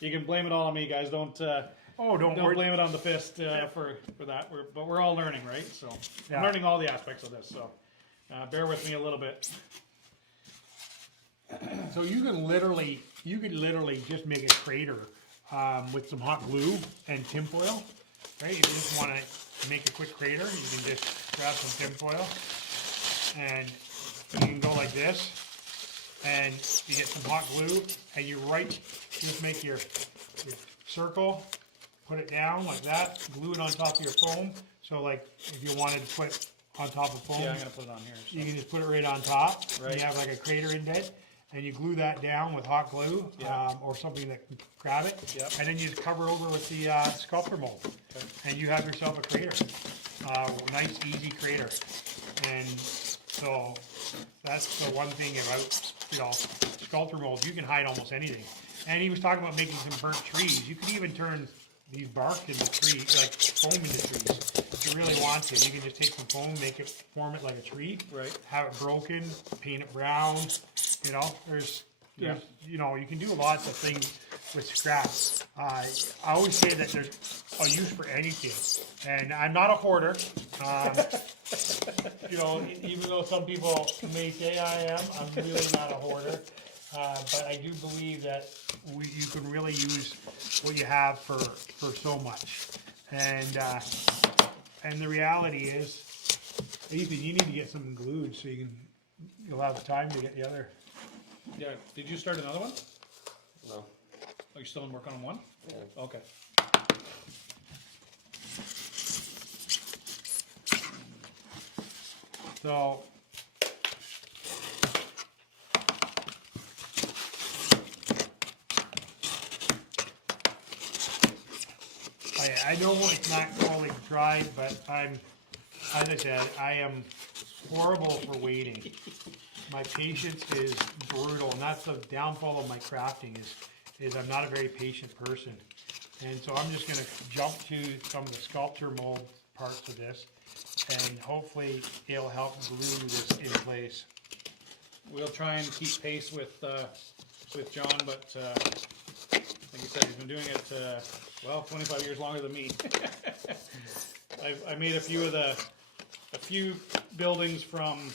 You can blame it all on me, guys. Don't blame it on the fist for that. But we're all learning, right? So I'm learning all the aspects of this. So bear with me a little bit. So you could literally just make a crater with some hot glue and tinfoil, right? If you just want to make a quick crater, you can just grab some tinfoil and you can go like this, and you get some hot glue, and you just make your circle. Put it down like that, glue it on top of your foam. So like if you wanted to put on top of foam, Yeah, I'm going to put it on here. So. you can just put it right on top. Right. You have like a crater indent, and you glue that down with hot glue or something that can grab it. Yep. And then you just cover over with the sculpture mold. Okay. And you have yourself a crater. Nice, easy crater. And so that's the one thing about, you know, sculpture molds. You can hide almost anything. And he was talking about making some burnt trees. You can even turn these bark into trees, like foam into trees. If you really want to, you can just take some foam, form it like a tree. Right. Have it broken, paint it brown. You know, there's you know, you can do lots of things with scrap. I always say that there's a use for anything, and I'm not a hoarder. You know, even though some people may say I am, I'm really not a hoarder. But I do believe that you can really use what you have for so much. And the reality is, Ethan, you need to get something glued so you'll have time to get the other. Yeah. Did you start another one? No. Are you still working on one? Yeah. Okay. So I know it's not fully dried, but as I said, I am horrible for waiting. My patience is brutal, and that's the downfall of my crafting is I'm not a very patient person. And so I'm just going to jump to some of the sculpture mold parts of this, and hopefully it'll help glue this in place. We'll try and keep pace with John, but like you said, he's been doing it 25 years longer than me. I made a few buildings from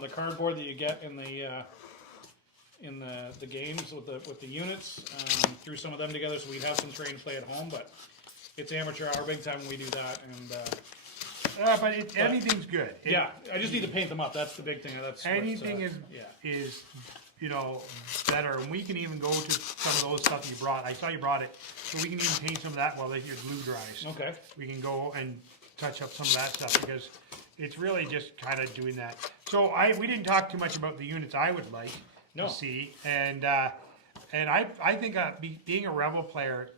the cardboard that you get in in the games with the units. Threw some of them together so we'd have some train play at home, but it's amateur hour big time when we do that. And but anything's good. yeah, I just need to paint them up. That's the big thing. That's Anything yeah. is better, and we can even go to some of those stuff you brought. I saw you brought it, so we can even paint some of that while your glue dries. Okay. We can go and touch up some of that stuff because it's really just kind of doing that. So we didn't talk too much about the units I would like to see, and I think being a Rebel player,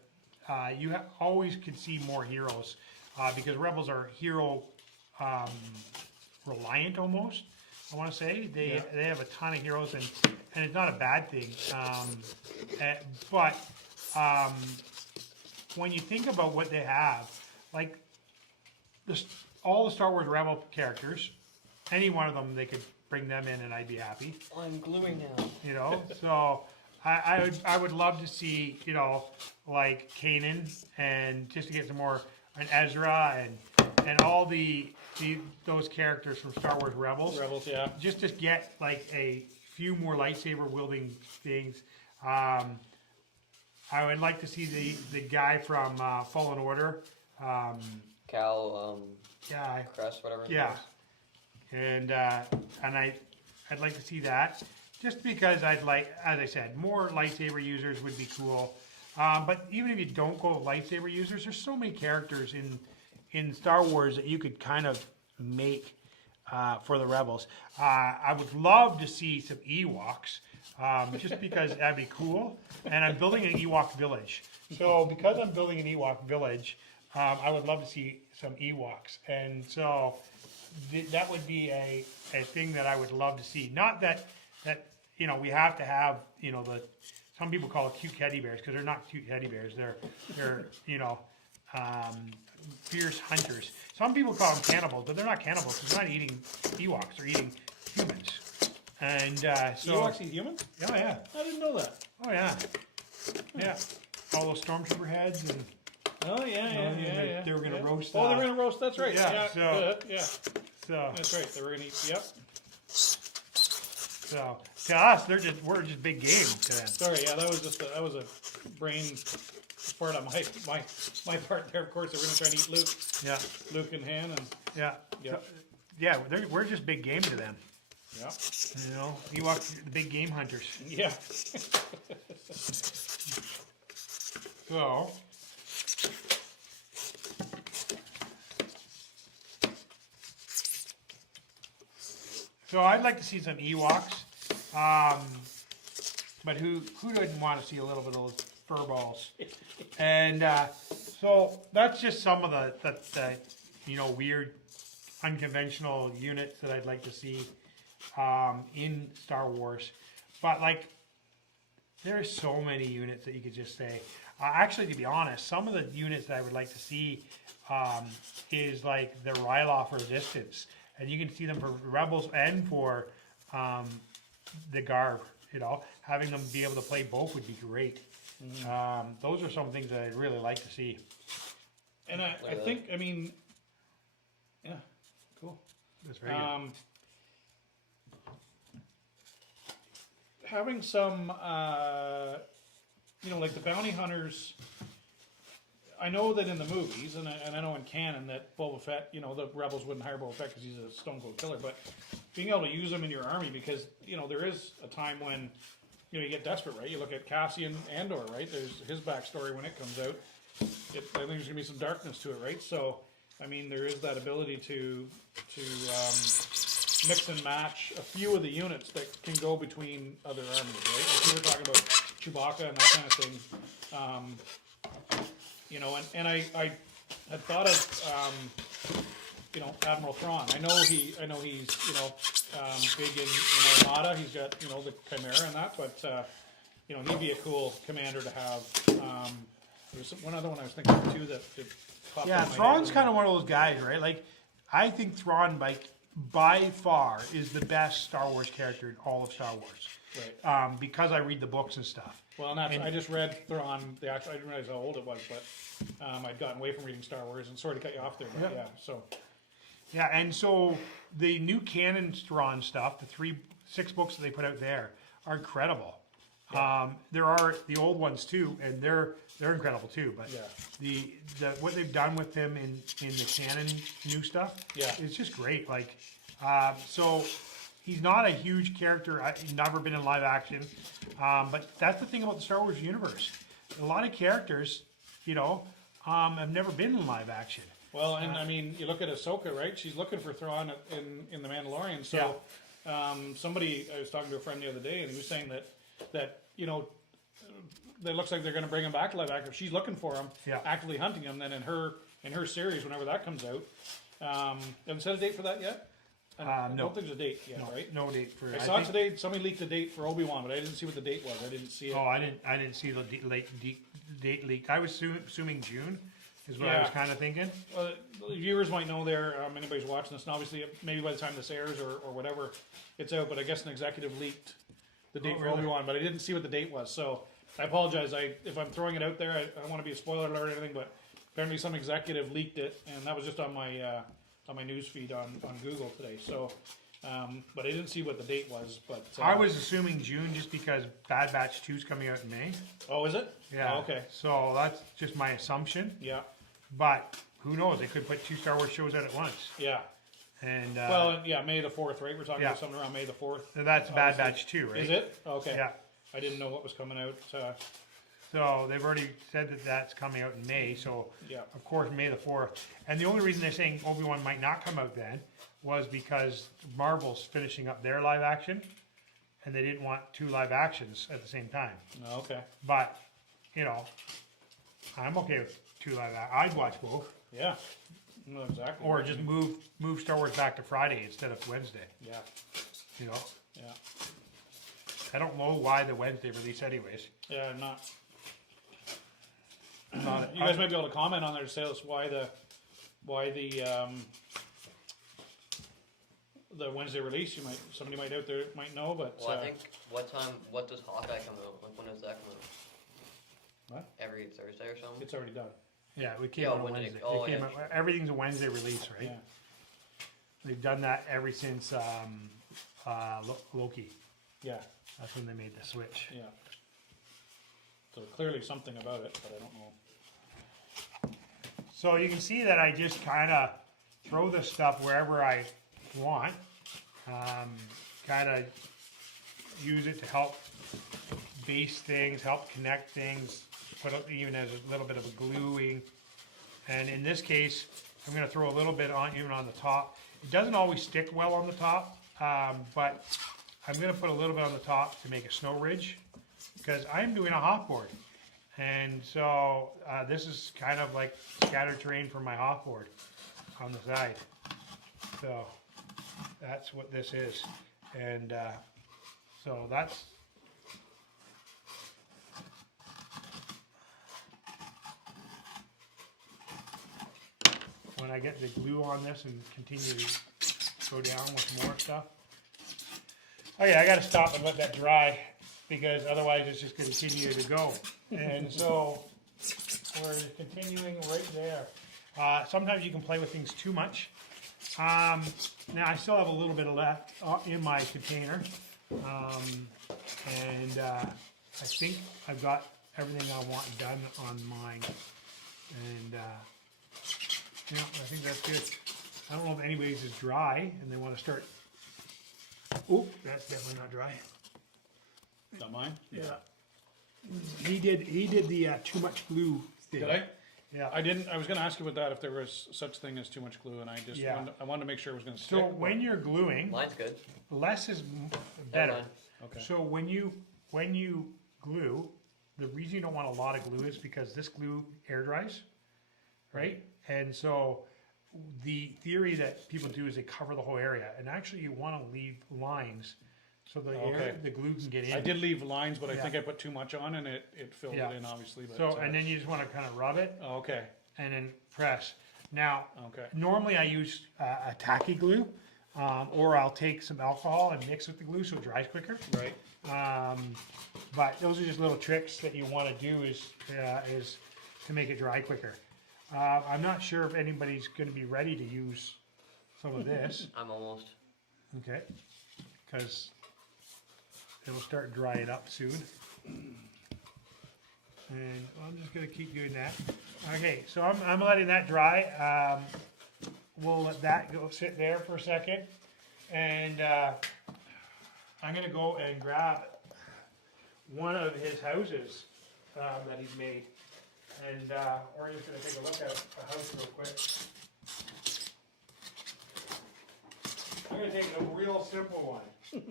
you always could see more heroes because Rebels are hero reliant almost. I want to say they have a ton of heroes, and it's not a bad thing. But when you think about what they have, like all the Star Wars Rebel characters, any one of them, they could bring them in, and I'd be happy. I'm gluing now. So I would love to see like Kanan, and just to get some more, and Ezra, and all those characters from Star Wars Rebels. Rebels, yeah. Just to get like a few more lightsaber wielding things. I would like to see the guy from Fallen Order. Cal, Yeah. Crest, whatever. his Yeah. name is. And I'd like to see that. Just because I'd like, as I said, more lightsaber users would be cool. But even if you don't go with lightsaber users, there's so many characters in Star Wars that you could kind of make for the Rebels. I would love to see some Ewoks, just because that'd be cool. And I'm building an Ewok village. So because I'm building an Ewok village, I would love to see some Ewoks. And so that would be a thing that I would love to see. Not that we have to have some people call it cute teddy bears, because they're not cute teddy bears. They're fierce hunters. Some people call them cannibals, but they're not cannibals because they're not eating Ewoks. They're eating humans. And so Ewoks eat humans? Oh yeah. I didn't know that. Oh yeah. Yeah. All those stormtrooper heads and. Oh yeah. They were gonna roast. Oh, they were gonna roast. That's right. Yeah. So that's right. They were gonna eat. Yep. So to us, we're just big game to them. Sorry. Yeah, that was a brain part on my part there. Of course, they were gonna try and eat Luke. Yeah. Luke and Han and. Yeah. Yep. Yeah. We're just big game to them. Yeah. Ewoks, the big game hunters. Yeah. So I'd like to see some Ewoks, but who doesn't want to see a little bit of those fur balls? And so that's just some of the weird, unconventional units that I'd like to see in Star Wars. But like, there's so many units that you could just say. Actually, to be honest, some of the units that I would like to see is like the Ryloth Resistance. And you can see them for Rebels and for the Garb, having them be able to play both would be great. Those are some things that I'd really like to see. And I think, yeah, cool. That's very good. Having some, like the bounty hunters. I know that in the movies, and I know in canon that Boba Fett, the rebels wouldn't hire Boba Fett because he's a stone cold killer, but being able to use them in your army, because, there is a time when, you get desperate, right? You look at Cassian Andor, right? There's his backstory when it comes out. I think there's going to be some darkness to it, right? So, there is that ability to mix and match a few of the units that can go between other armies, right? Like you were talking about Chewbacca and that kind of thing. And I had thought of, Admiral Thrawn. I know he's, big in Armada. He's got, the Chimera and that, but, he'd be a cool commander to have. There's one other one I was thinking of too that popped Yeah, in my Thrawn's head. kind of one of those guys, right? Like, I think Thrawn, by far, is the best Star Wars character in all of Star Wars. Right. Because I read the books and stuff. Well, and I just read Thrawn. I didn't realize how old it was, but I'd gotten away from reading Star Wars, and sorry to cut you off there, but Yeah, and so the new canon Thrawn stuff, the 6 books that they put out there, are incredible. There are the old ones too, and they're incredible too. But the what they've done with him in the canon new stuff, it's just great. Like, so he's not a huge character. He's never been in live action, but that's the thing about the Star Wars universe. A lot of characters, you know, have never been in live action. Well, and I mean, you look at Ahsoka, right? She's looking for Thrawn in the Mandalorian. So, somebody, I was talking to a friend the other day, and he was saying that you know, it looks like they're going to bring him back to live action. She's looking for him, actively hunting him. Then in her series, whenever that comes out, haven't set a date for that yet. I No. don't think there's a date yet, right? No date for. I saw today somebody leaked a date for Obi-Wan, but I didn't see what the date was. I didn't see it. Oh, I didn't see the date leak. I was assuming June is what I was kind of thinking. Well, the viewers might know there, anybody's watching this, and obviously maybe by the time this airs or whatever, it's out, but I guess an executive leaked the date for really? Obi-Wan, but I didn't see what the date was, so I apologize. If I'm throwing it out there, I don't want to be a spoiler alert or anything, but apparently some executive leaked it, and that was just on my news feed on Google today, so, but I didn't see what the date was, but... I was assuming June just because Bad Batch 2 is coming out in May. Oh, is it? Yeah. Oh, okay. So that's just my assumption. Yeah. But who knows? They could put 2 Star Wars shows out at once. Yeah. And Well, yeah, May the 4th, right? We're talking about something around May the 4th. that's Bad Batch 2, right? Is it? Okay. Yeah. I didn't know what was coming out. So they've already said that that's coming out in May. So of course May the 4th. And the only reason they're saying Obi-Wan might not come out then was because Marvel's finishing up their live action, and they didn't want 2 live actions at the same time. Okay. But you know, I'm okay with 2 live. I'd watch both. Yeah. No, exactly. Or just move Star Wars back to Friday instead of Wednesday. Yeah. You know. Yeah. I don't know why the Wednesday release, anyways. Yeah, not. Not You guys might be able to comment on there to tell us why the Wednesday release. Somebody might out there might know, but. Well, I think what does Hawkeye come out? Like, when does that come out? What? Every Thursday or something? It's already done. Yeah, we came out on when did Wednesday. it- oh, It came yeah. out, everything's a Wednesday release, right? Yeah. They've done that ever since Loki. Yeah. That's when they made the switch. Yeah. So clearly something about it, but I don't know. So you can see that I just kind of throw this stuff wherever I want. Kind of use it to help base things, help connect things, put up even as a little bit of a gluing. And in this case, I'm going to throw a little bit on even on the top. It doesn't always stick well on the top, but I'm going to put a little bit on the top to make a snow ridge because I'm doing a hoverboard. And so this is kind of like scattered terrain for my hoverboard on the side. So that's what this is. And so that's when I get the glue on this and continue to go down with more stuff. Okay, I got to stop and let that dry because otherwise it's just going to continue to go. And so we're continuing right there. Sometimes you can play with things too much. Now I still have a little bit of left in my container. And I think I've got everything I want done on mine. And yeah, I think that's good. I don't know if anybody's is dry and they want to start. Oh, that's definitely not dry. Is that mine? Yeah. He did the too much glue thing. Did I? Yeah. I didn't. I was going to ask you about that if there was such thing as too much glue, and I just wanted to make sure it was going to stick. So when you're gluing, Mine's good. less is better. mine. Okay. So when you glue, the reason you don't want a lot of glue is because this glue air dries, right? And so the theory that people do is they cover the whole area, and actually you want to leave lines so the air, the glue can get in. I did leave lines, but I Yeah. think I put too much on, and it filled Yeah. it in, obviously. But, So and then you just want to kind of rub it oh, okay. and then press. Now, Okay. normally I use a tacky glue, or I'll take some alcohol and mix with the glue so it dries quicker. Right. But those are just little tricks that you want to do is to make it dry quicker. I'm not sure if anybody's going to be ready to use some of this. I'm almost. Okay, because It'll start drying up soon. And I'm just gonna keep doing that. Okay, so I'm letting that dry. We'll let that go sit there for a second. And I'm gonna go and grab one of his houses that he's made. And we're just gonna take a look at a house real quick. I'm gonna take a real simple one.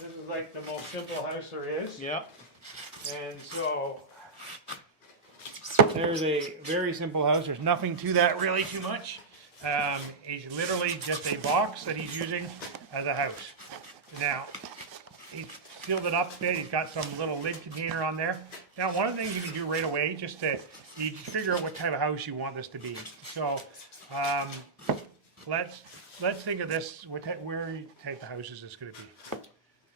This is like the most simple house there is. Yeah. And so there's a very simple house. There's nothing to that really too much. It's literally just a box that he's using as a house. Now, he's filled it up a bit. He's got some little lid container on there. Now, one of the things you can do right away, just to you figure out what type of house you want this to be. So, let's think of this. Where type of house is this going to be?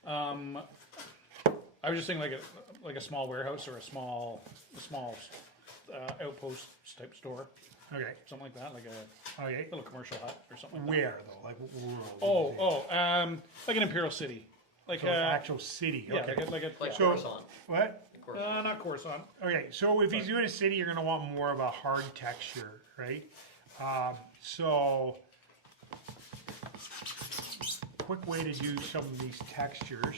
I was just thinking like a small warehouse or a small outpost type store, Okay. something like that, like a Okay. little commercial hut or something. Like Where though? Like rural? that. Like an imperial city, like So actual city. yeah, Okay. like a Like So- Coruscant. What? Coruscant. not Coruscant. Okay, so if he's doing a city, you're gonna want more of a hard texture, right? So, quick way to do some of these textures.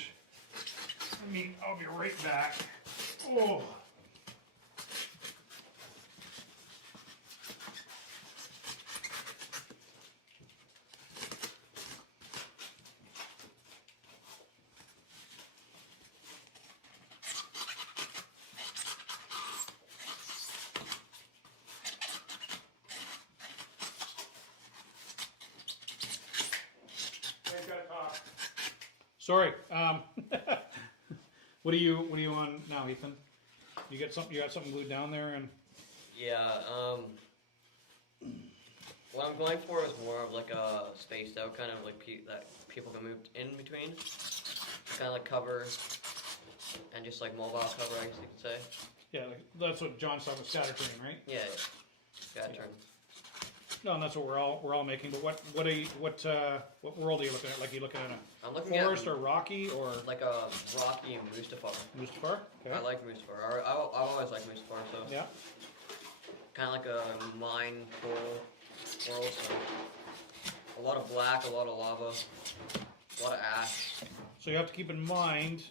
I'll be right back. Oh. Sorry. What are you on now, Ethan? You got something glued down there, and Yeah, what I'm going for is more of like a spaced out kind of like that people can move in between. Kind of like cover and just like mobile cover, I guess you could say. yeah, like, that's what John's talking about, scatter terrain, right? Yeah, yeah. Got turn. No, and that's what we're all making. But what world are you looking at? Like, you looking at I'm a looking forest at or rocky or like a Rocky and Mustafar. Mustafar? Okay. I like Mustafar. I always like Mustafar, so Yeah. kind of like a mine coal world. So a lot of black, a lot of lava, a lot of ash. So you have to keep in mind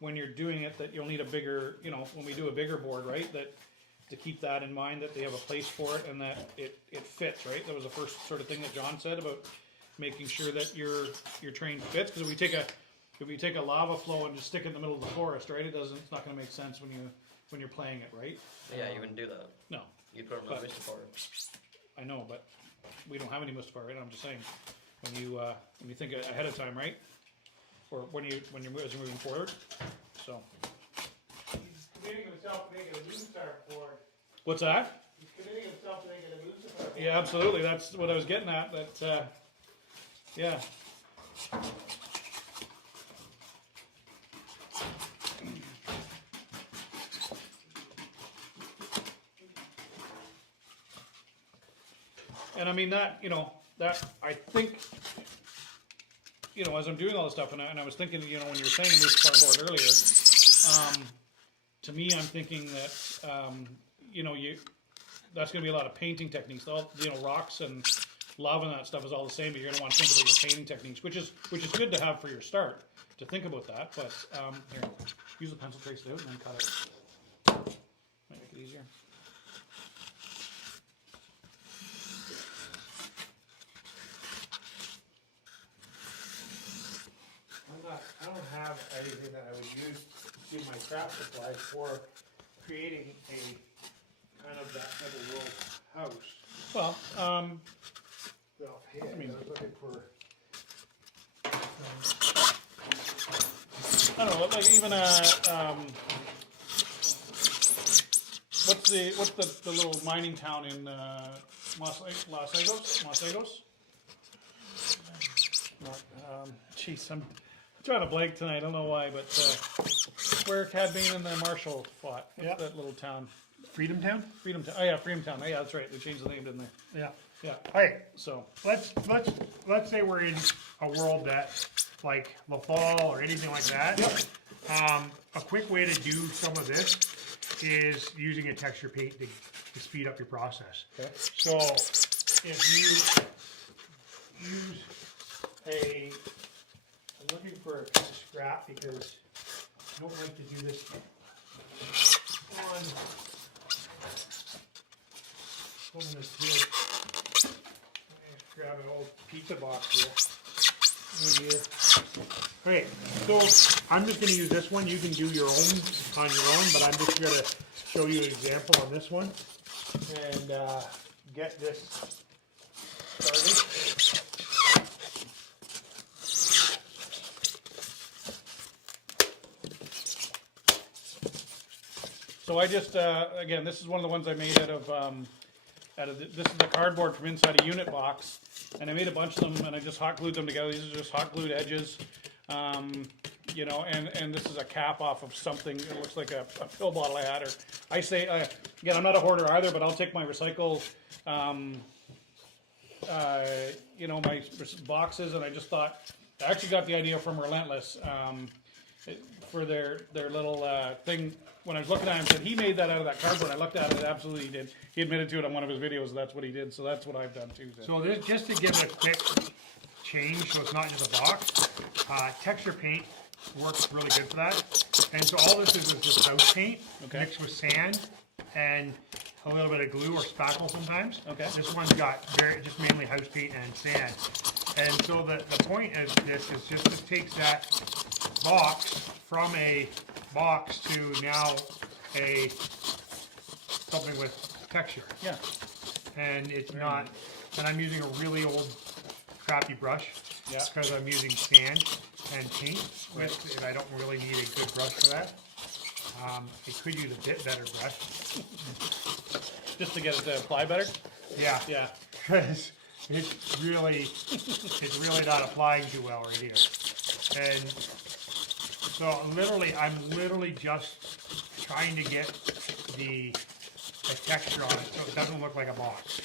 when you're doing it that you'll need a bigger, when we do a bigger board, right? That to keep that in mind, that they have a place for it and that it fits, right? That was the first sort of thing that John said about making sure that your terrain fits. Because if we take a lava flow and just stick it in the middle of the forest, right? It's not going to make sense when you're playing it, right? Yeah, you wouldn't do that. No, You'd put them on But- Mustafar. I know, but we don't have any Mustafar, right? I'm just saying when you think ahead of time, right? Or when you're as you're moving forward. So He's committing himself to making a Moonstar board. what's that? He's committing himself to making a Moonstar board. Yeah, absolutely. That's what I was getting at. That yeah. And I mean that I think as I'm doing all this stuff, and I was thinking, when you were saying move board earlier, to me, I'm thinking that that's going to be a lot of painting techniques. All rocks and lava and that stuff is all the same, but you're going to want to think about your painting techniques, which is good to have for your start to think about that. But here, use the pencil, trace it out, and then cut it. Might make it easier. I don't have anything that I would use in my craft supplies for creating a kind of that type of world house. Well, Offhand, I was looking for. I don't know, like even what's the little mining town in Los Angeles? Jeez, I'm trying to blank tonight. I don't know why, but where Cad Bane and the Marshall fought. What's that little town? Freedom Town? Freedom Town. Oh yeah, Freedom Town. Oh, yeah, that's right. They changed the name, didn't they? Yeah. Yeah. Hey, So let's say we're in a world that, like La Fall or anything like that, a quick way to do some of this is using a texture paint to speed up your process. Okay. So if you use I'm looking for a piece of scrap because I don't like to do this on this big. Let's grab an old pizza box here. Alright, so I'm just going to use this one. You can do your own on your own, but I'm just going to show you an example on this one and get this started. So I just, again, this is one of the ones I made out of this is the cardboard from inside a unit box, and I made a bunch of them, and I just hot glued them together. These are just hot glued edges, you know, and this is a cap off of something. It looks like a pill bottle I had, or I say, again, I'm not a hoarder either, but I'll take my recycle, you know, my boxes, and I just thought, I actually got the idea from Relentless, for their little thing. When I was looking at him, said he made that out of that cardboard. I looked at it, absolutely he did. He admitted to it on one of his videos. That's what he did. So that's what I've done too. So this, just to give it a quick change, so it's not just a box. Texture paint works really good for that. And so all this is just house paint mixed with sand and a little bit of glue or spackle sometimes. Okay. This one's got just mainly house paint and sand. And so the point of this is just it takes that box from a box to now something with texture. Yeah. And it's not, and I'm using a really old crappy brush. Yeah. Because I'm using sand and paint with, and I don't really need a good brush for that. I could use a bit better brush. Just to get it to apply better? Yeah. Yeah. Because it's really not applying too well right here. And so I'm literally just trying to get the texture on it so it doesn't look like a box.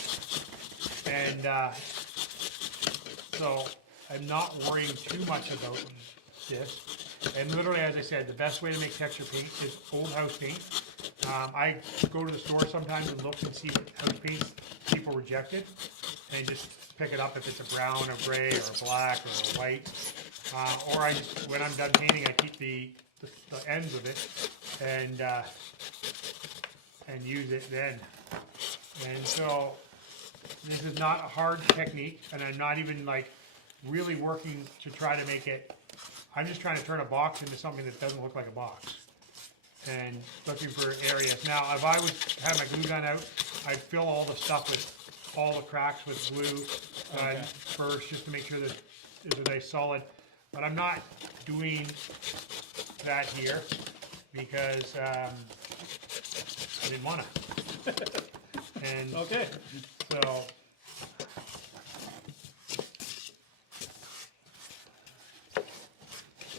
And so I'm not worrying too much about this. And literally, as I said, the best way to make texture paint is old house paint. I go to the store sometimes and look and see what house paint people rejected, and just pick it up if it's a brown or gray or a black or a white. Or I just, when I'm done painting, I keep the ends of it and use it then. And so this is not a hard technique, and I'm not even like really working to try to make it. I'm just trying to turn a box into something that doesn't look like a box, and looking for areas. Now, if I had my glue gun out, I'd fill all the stuff with all the cracks with glue first, just to make sure that it's a nice solid. But I'm not doing that here because I didn't want to. And Okay.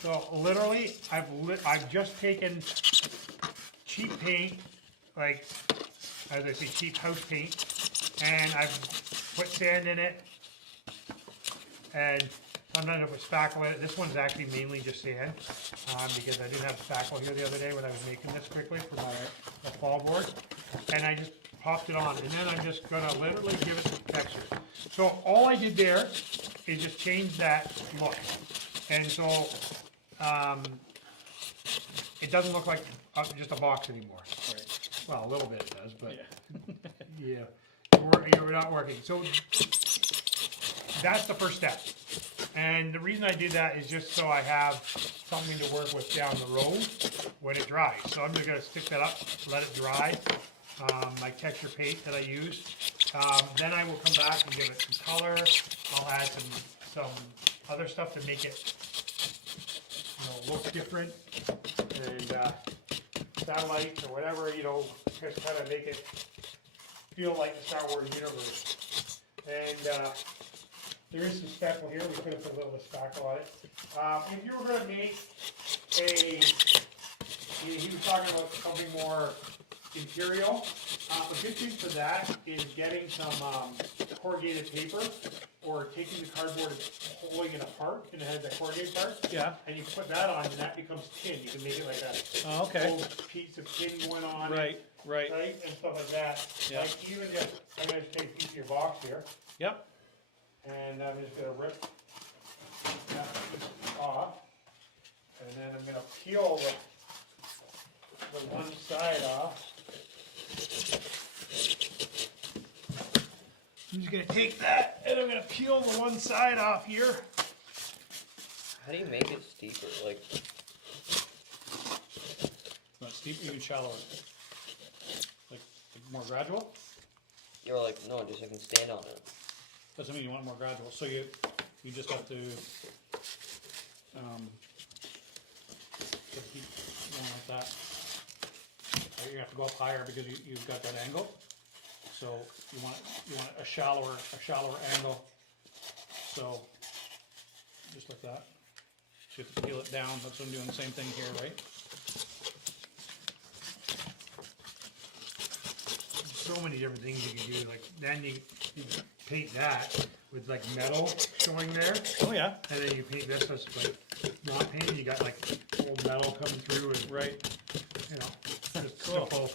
So literally, I've just taken cheap paint, like as I say, cheap house paint, and I've put sand in it, and sometimes I put spackle in it. This one's actually mainly just sand, because I didn't have spackle here the other day when I was making this quickly for my fall board, and I just popped it on, and then I'm just gonna literally give it some texture. So all I did there is just change that look, and so it doesn't look like just a box anymore. Right. Well, a little bit it does, but Yeah. you're not working. So that's the first step. And the reason I did that is just so I have something to work with down the road when it dries. So I'm just going to stick that up, let it dry, my texture paint that I used. Then I will come back and give it some color. I'll add some other stuff to make it look different. And satellites or whatever, just kind of make it feel like the Star Wars universe. And there is some spackle here. We could have put a little bit of spackle on it. If you were going to make he was talking about something more Imperial. A good thing for that is getting some corrugated paper, or taking the cardboard and pulling it apart, and it has that corrugated part. Yeah. And you put that on, and that becomes tin. You can make it like a Oh, okay. old piece of tin going on. Right. Right, and stuff like that. Yeah. Like even if I'm going to take a piece of your box here, Yep. and I'm just going to rip that piece off, and then I'm going to peel the one side off. I'm just going to take that, and I'm going to peel the one side off here. How do you make it steeper? Like, Not steep, even shallower. Like more gradual. you're like, no, just I can stand on it. Doesn't mean you want more gradual. So you just have to keep going like that. You have to go up higher because you've got that angle. So you want a shallower angle. So just like that. So you have to peel it down. That's what I'm doing. The same thing here, right? So many different things you can do. Like then you paint that with like metal showing there. Oh yeah. And then you paint this as like not painted. You got like old metal coming through, and Right. you know, just Cool. simple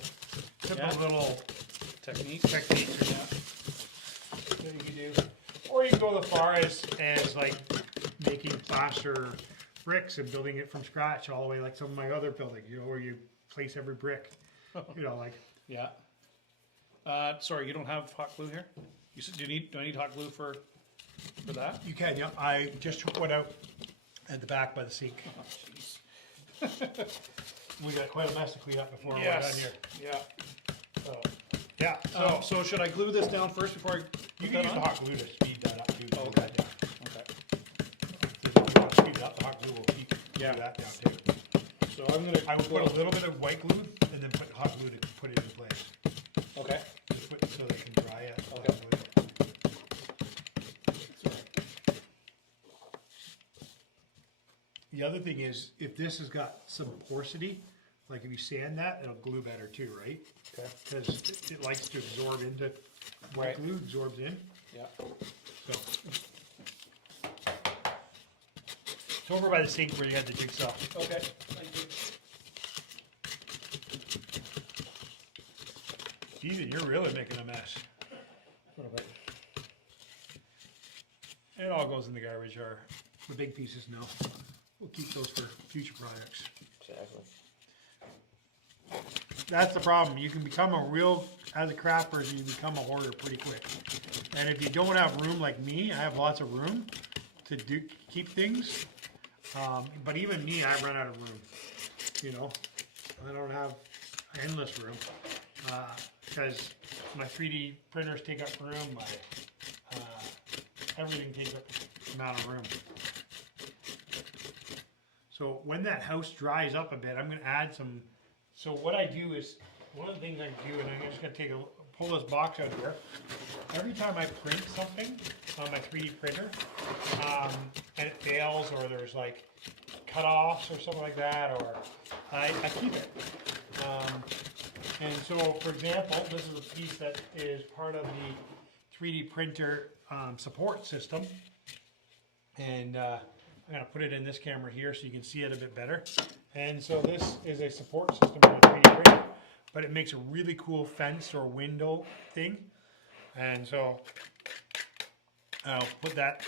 Yeah. little Technique. techniques that you can do. Or you can go as far as like making plaster bricks and building it from scratch all the way, like some of my other buildings. You know, where you place every brick. You know, like. Yeah. Sorry, you don't have hot glue here? You said do I need hot glue for that? You can, yeah. I just took one out at the back by the sink. Oh, jeez. We got quite a mess to clean up before we're done here. Yeah. So, yeah. So should I glue this down first before I You put can that use on? the hot glue to speed that up too. Oh, okay. Yeah. Okay. If you want to speed it up, the hot glue will keep that down too. So I'm gonna. I would put a little bit of white glue and then put hot glue to put it in place. Okay. Just put it so they can dry it. Okay. The other thing is, if this has got some porosity, like if you sand that, it'll glue better too, right? Okay. Because it likes to absorb into white Right. glue, absorbs in. Yeah. So. It's over by the sink where you had the jigsaw. Okay. Thank you. Ethan, you're really making a mess. A little bit. It all goes in the garbage jar. The big pieces, no. We'll keep those for future projects. Exactly. That's the problem. You can become as a craft person, you become a hoarder pretty quick. And if you don't have room like me, I have lots of room to keep things. But even me, I run out of room. You know, I don't have endless room. Because my 3D printers take up room, my everything takes up amount of room. So when that house dries up a bit, I'm going to add some. So what I do is, one of the things I do, and I'm just going to pull this box out here. Every time I print something on my 3D printer, and it fails, or there's like cut-offs or something like that, or I keep it. And so, for example, this is a piece that is part of the 3D printer support system. And I'm going to put it in this camera here so you can see it a bit better. And so this is a support system for the 3D printer, but it makes a really cool fence or window thing. And so I'll put that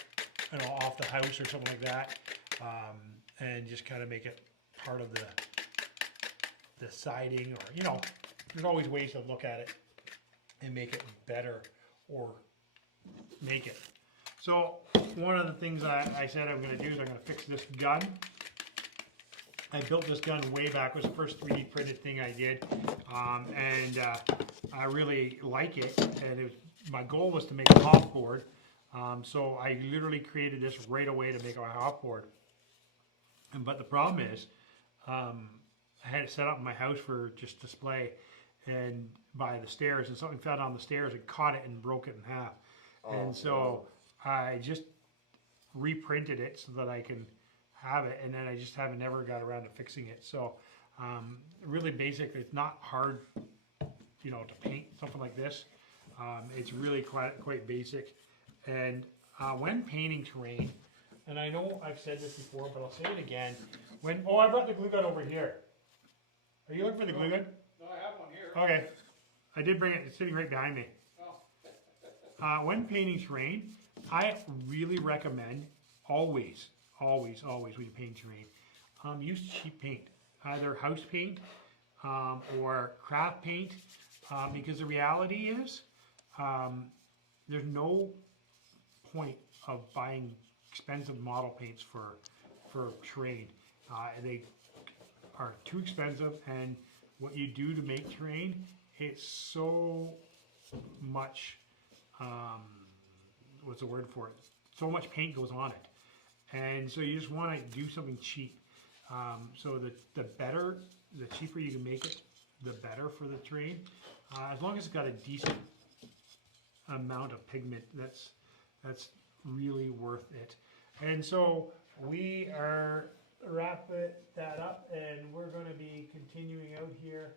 off the house or something like that, and just kind of make it part of the siding, or there's always ways to look at it and make it better or make it. So one of the things I said I'm going to do is I'm going to fix this gun. I built this gun way back. It was the first 3D printed thing I did, and I really like it. And my goal was to make a hop board, so I literally created this right away to make a hop board. But the problem is, I had it set up in my house for just display, and by the stairs, and something fell down the stairs and caught it and broke it in half. And so I just reprinted it so that I can have it, and then I just never got around to fixing it. So really basically, it's not hard you know, to paint something like this. It's really quite basic. And when painting terrain, and I know I've said this before, but I'll say it again. Oh, I brought the glue gun over here. Are you looking for the glue gun? No, I have one here. Okay. I did bring it. It's sitting right behind me. When painting terrain, I really recommend always when you paint terrain, use cheap paint, either house paint or craft paint, because the reality is there's no point of buying expensive model paints for terrain. They are too expensive, and what you do to make terrain, it's so much, what's the word for it? So much paint goes on it. And so you just want to do something cheap. So the cheaper you can make it, the better for the terrain. As long as it's got a decent amount of pigment, that's really worth it. And so we are wrapping that up, and we're going to be continuing out here.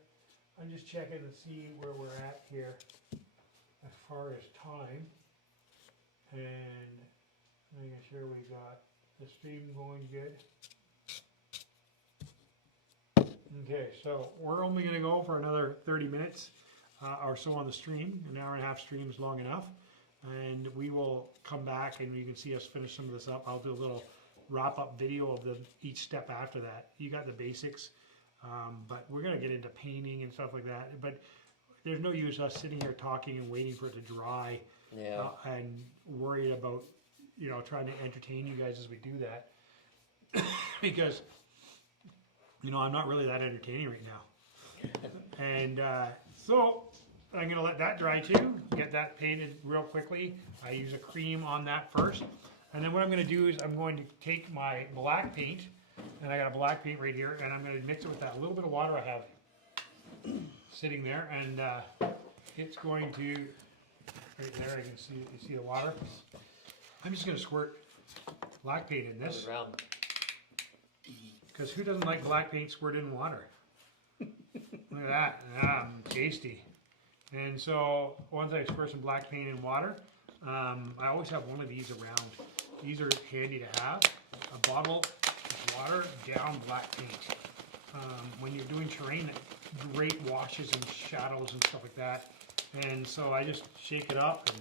I'm just checking to see where we're at here as far as time, and making sure we got the stream going good. Okay, so we're only going to go for another 30 minutes or so on the stream. An hour and a half stream is long enough, and we will come back and you can see us finish some of this up. I'll do a little wrap-up video of each step after that. You got the basics, but we're going to get into painting and stuff like that. But there's no use us sitting here talking and waiting for it to dry, and worried about, you know, trying to entertain you guys as we do that, because, you know, I'm not really that entertaining right now. And so I'm going to let that dry too, get that painted real quickly. I use a cream on that first. And then what I'm going to do is I'm going to take my black paint, and I got a black paint right here, and I'm going to mix it with that little bit of water I have sitting there, and it's going to, right there, I can see, you see the water. I'm just going to squirt black paint in this, because who doesn't like black paint squirted in water? Look at that, tasty. And so once I squirt some black paint in water, I always have one of these around. These are handy to have. A bottle of water down black paint. When you're doing terrain, great washes and shadows and stuff like that. And so I just shake it up and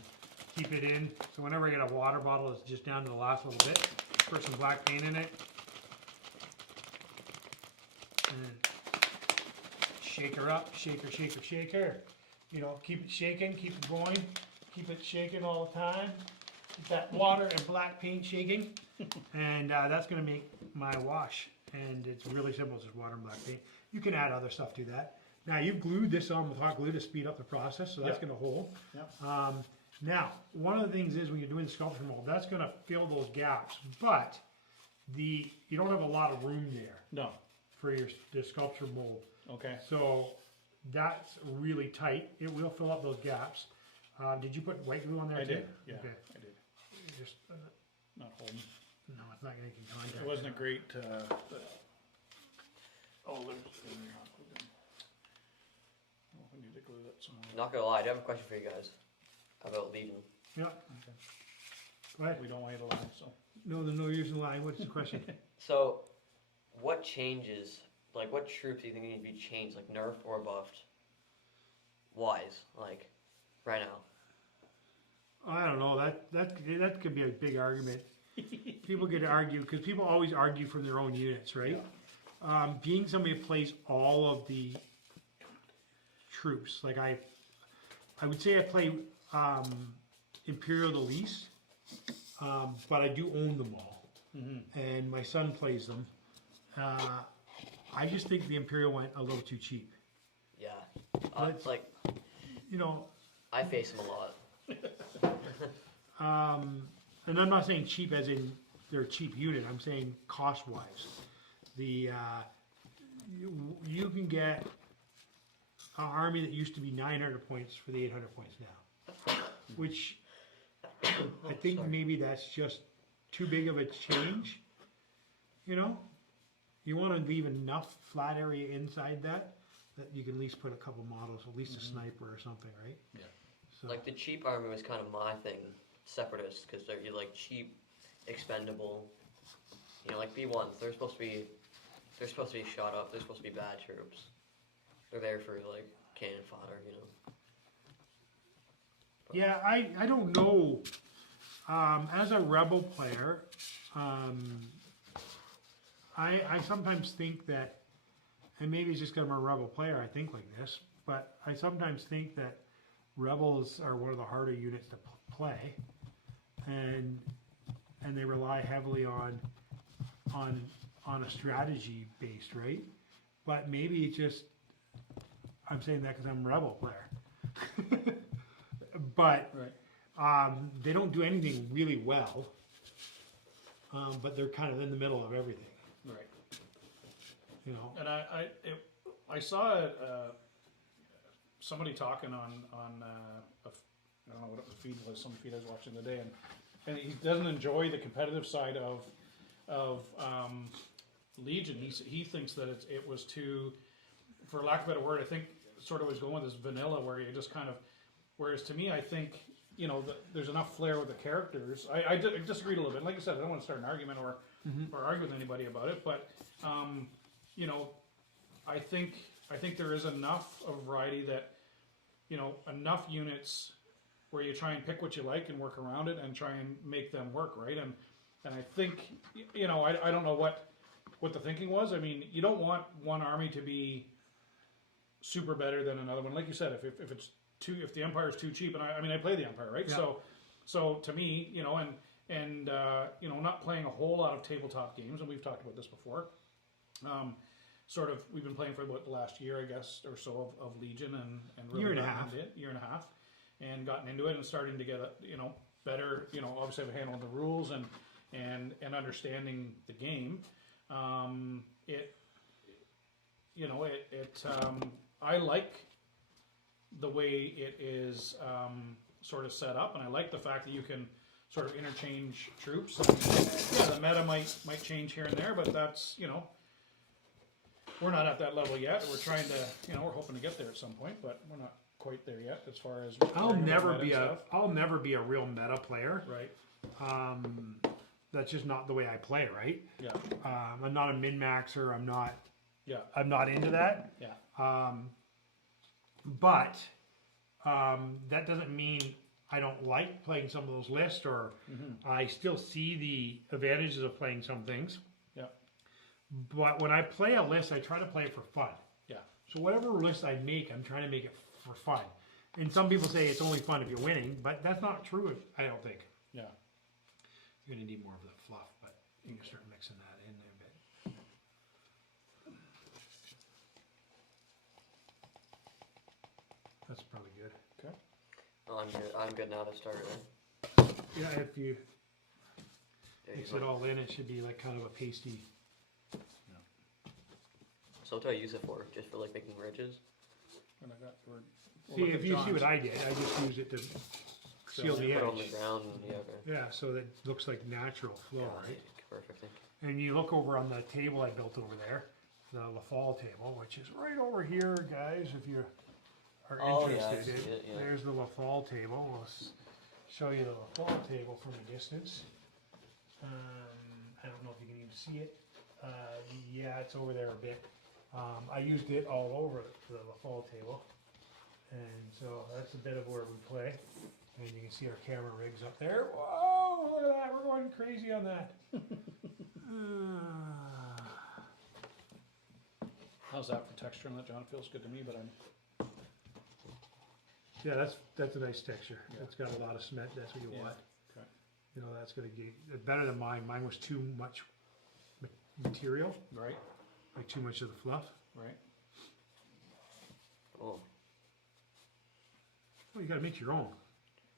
keep it in. So whenever I get a water bottle, it's just down to the last little bit. Put some black paint in it. And shake her up, shake her. You know, keep it shaking, keep it going, keep it shaking all the time. Keep that water and black paint shaking, and that's going to make my wash. And it's really simple, it's just water and black paint. You can add other stuff to that. Now you've glued this on with hot glue to speed up the process, so that's going to hold. Now, one of the things is when you're doing the sculpture mold, that's going to fill those gaps, but you don't have a lot of room there. No. For the sculpture mold. Okay. So that's really tight. It will fill up those gaps. Did you put white glue on there too? I did. Yeah, okay. I did. Just not holding. no, it's not going to get contact. It wasn't a great. Oh, there's hot glue gun. Oh, I need to glue that some more. Not gonna lie, I do have a question for you guys about leaving. Yeah. Okay. Go ahead. We don't want you to lie, so. No, there's no use in lying. What's the question? So, what changes, like what troops do you think need to be changed, like nerfed or buffed? Wise, like, right now. I don't know. That could be a big argument. People get to argue because people always argue from their own units, right? Yeah. Being somebody who plays all of the troops, like I would say I play Imperial the least, but I do own them all, and my son plays them. I just think the Imperial went a little too cheap. Yeah, it's like, you know, I face them a lot. And I'm not saying cheap as in they're a cheap unit. I'm saying cost-wise. You can get an army that used to be 900 points for the 800 points now, which I think maybe that's just too big of a change. You know, you want to leave enough flat area inside that that you can at least put a couple models, at least a sniper or something, right? Yeah. So, Like the cheap army was kind of my thing, separatists, because they're like cheap, expendable. You know, like B1s, they're supposed to be shot up. They're supposed to be bad troops. They're there for like cannon fodder, you know. yeah, I don't know. As a rebel player, I sometimes think that, and maybe it's just because I'm a rebel player, I think like this, but I sometimes think that rebels are one of the harder units to play, and they rely heavily on a strategy based, right? But maybe it's just, I'm saying that because I'm a rebel player. But Right. they don't do anything really well, but they're kind of in the middle of everything, Right. you know. And I saw somebody talking on I don't know what the feed was, some feed I was watching today, and he doesn't enjoy the competitive side of Legion. He thinks that it was too, for lack of a better word, I think sort of was going with this vanilla where you just kind of, whereas to me I think, you know, there's enough flair with the characters. I disagreed a little bit. Like I said, I don't want to start an argument or argue with anybody about it, but you know, I think there is enough of variety that, you know, enough units where you try and pick what you like and work around it and try and make them work, right? And I think, you know, I don't know what the thinking was. I mean, you don't want one army to be super better than another one. Like you said, if the Empire is too cheap, and I mean I play the Empire, right? Yeah. So to me, you know, and you know, not playing a whole lot of tabletop games, and we've talked about this before. Sort of, we've been playing for about the last year, I guess, or so of Legion, and really Year and a gotten half. into it, year and a half, and gotten into it and starting to get you know, better, you know, obviously have a handle on the rules and understanding the game. You know, I like the way it is sort of set up, and I like the fact that you can sort of interchange troops. And, yeah, the meta might change here and there, but that's, you know, we're not at that level yet. We're trying to, you know, we're hoping to get there at some point, but we're not quite there yet as far as. I'll learning about never meta be and a stuff. I'll never be a real meta player. Right. That's just not the way I play, right? Yeah. I'm not a min maxer. I'm Yeah. not into that. Yeah. But that doesn't mean I don't like playing some of those lists, or I still see the advantages of playing some things. Yeah. But when I play a list, I try to play it for fun. Yeah. So whatever list I make, I'm trying to make it for fun. And some people say it's only fun if you're winning, but that's not true, I don't think. Yeah. You're going to need more of the fluff, but you can start mixing that in there a bit. That's probably good. Okay. Oh, I'm good now to start it. Yeah, if you There you mix go. it all in, it should be like kind of a pasty. So what do I use it for? Just for like making ridges? And I got we're See, look if at you see John's. what I did, I just used it to seal the Put it on the edge. ground and yeah, okay. Yeah, so that it looks like natural flow, Yeah, right? perfect. And you look over on the table I built over there, the LaFall table, which is right over here, guys, if you are Oh, yeah, I interested. see it, yeah. There's the LaFall table. We'll show you the LaFall table from a distance. I don't know if you can even see it. Yeah, it's over there a bit. I used it all over the LaFall table. And so that's a bit of where we play. And you can see our camera rigs up there. Whoa, look at that. We're going crazy on that. How's that for texture on that, John? It feels good to me, but I'm. Yeah, that's a nice texture. Yeah. It's got a lot of cement. That's what you Yeah. want. Okay. You know, that's gonna get better than mine. Mine was too much material, Right. like too much of the fluff. Right. Oh. Well, you gotta make your own.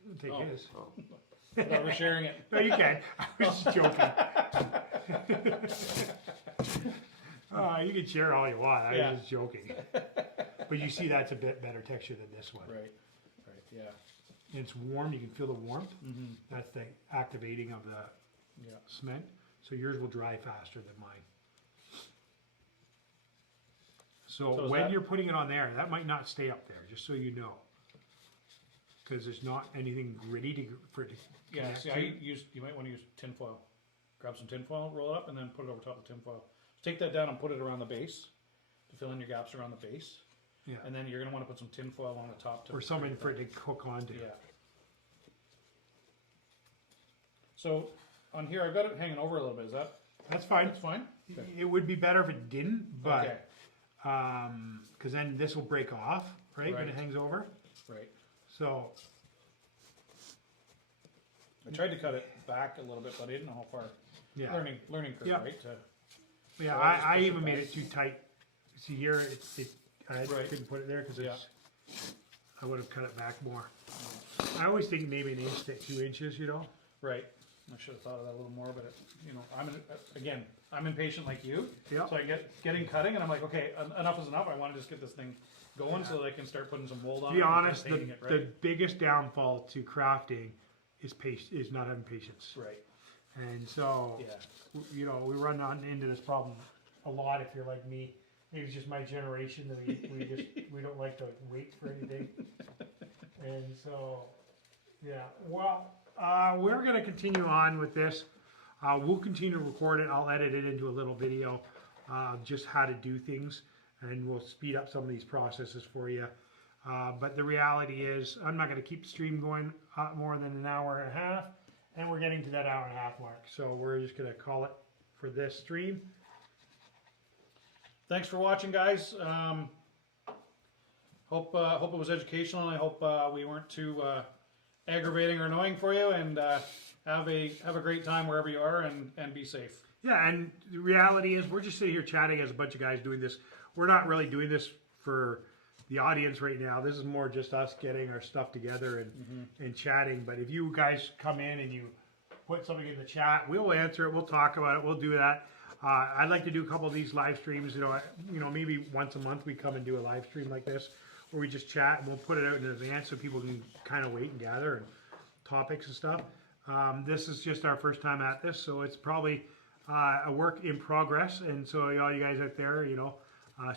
You can take Oh. his. Oh. No, we're sharing it. No, you can. I was just joking. You can share all you want. I Yeah. was just joking. But you see, that's a bit better texture than this one. Right. Right. Yeah. And it's warm. You can feel the warmth. Mm-hmm. That's the activating of the Yeah. cement. So yours will dry faster than mine. So is when that- you're putting it on there, that might not stay up there, just so you know. Because there's not anything gritty for it to Yeah, connect see, to. you might want to use tin foil. Grab some tin foil, roll it up, and then put it over top of tin foil. Take that down and put it around the base to fill in your gaps around the base. Yeah. And then you're going to want to put some tin foil on the top to Or something for it to hook onto. Yeah. So on here, I've got it hanging over a little bit. Is that That's fine. that's fine? Okay. It would be better if it didn't, but Okay. because then this will break off, right, when Right. it hangs over. Right. So I tried to cut it back a little bit, but I didn't know how far. yeah, Learning curve, Yeah. right? yeah. so I'll just I push it even made back. it too tight. See here, I Right. couldn't put it there because Yeah. I would have cut it back more. I always think maybe an inch to 2 inches, you know. Right. I should have thought of that a little more, but I'm impatient like you. Yeah. So I getting cutting, and I'm like, okay, enough is enough. I want to just get this thing going so that I can start putting some mold on To it. be and honest, painting it, right? the biggest downfall to crafting is not having patience. Right. And so, Yeah. you know, we run into this problem a lot. If you're like me, maybe it's just my generation that we don't like to wait for anything. And so, yeah. Well, we're gonna continue on with this. We'll continue to record it. I'll edit it into a little video, just how to do things, and we'll speed up some of these processes for you. But the reality is, I'm not going to keep the stream going more than an hour and a half, and we're getting to that hour and a half mark. So we're just going to call it for this stream. Thanks for watching, guys. Hope it was educational, and I hope we weren't too aggravating or annoying for you. And have a great time wherever you are, and be safe. Yeah, and the reality is, we're just sitting here chatting as a bunch of guys doing this. We're not really doing this for the audience right now. This is more just us getting our stuff together and chatting. But if you guys come in and you put something in the chat, we'll answer it. We'll talk about it. We'll do that. I'd like to do a couple of these live streams. You know, maybe once a month we come and do a live stream like this, where we just chat, and we'll put it out in advance so people can kind of wait and gather and topics and stuff. This is just our first time at this, so it's probably a work in progress. And so all you guys out there, you know,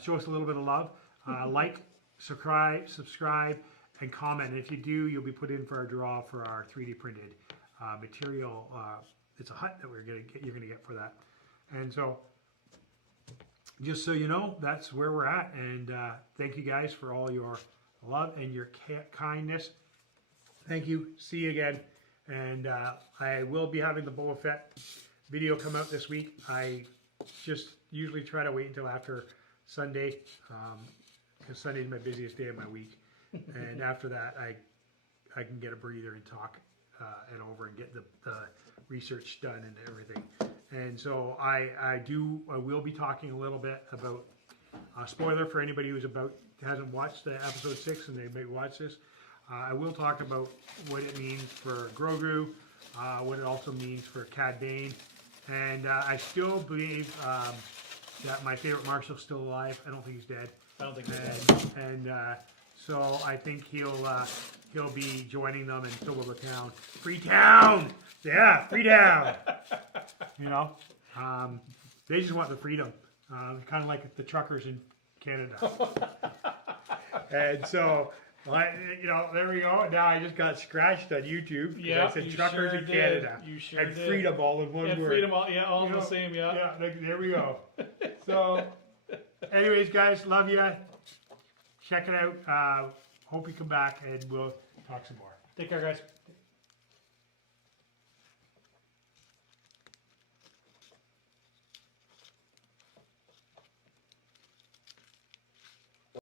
show us a little bit of love. Like, subscribe, and comment. And if you do, you'll be put in for our draw for our 3D printed material. It's a hut that you're gonna get for that. And so, just so you know, that's where we're at. And thank you guys for all your love and your kindness. Thank you. See you again. And I will be having the Boba Fett video come out this week. I just usually try to wait until after Sunday, because Sunday is my busiest day of my week. And after that, I can get a breather and talk it over and get the research done and everything. And so I will be talking a little bit about spoiler for anybody who's hasn't watched the episode 6 and they may watch this. I will talk about what it means for Grogu, what it also means for Cad Bane, and I still believe that my favorite Marshal's still alive. I don't think he's dead. I don't think he's dead. And so I think he'll be joining them, and so will the town. Freetown! Yeah, Freetown! You know, they just want the freedom, kind of like the truckers in Canada. And so, you know, there we go. Now I just got scratched on YouTube because I said truckers in Canada. You sure and did. freedom all in one And word. freedom, all in the same, yeah. Yeah, there we go. So, anyways, guys, love you. Check it out. Hope you come back and we'll talk some more. Take care, guys.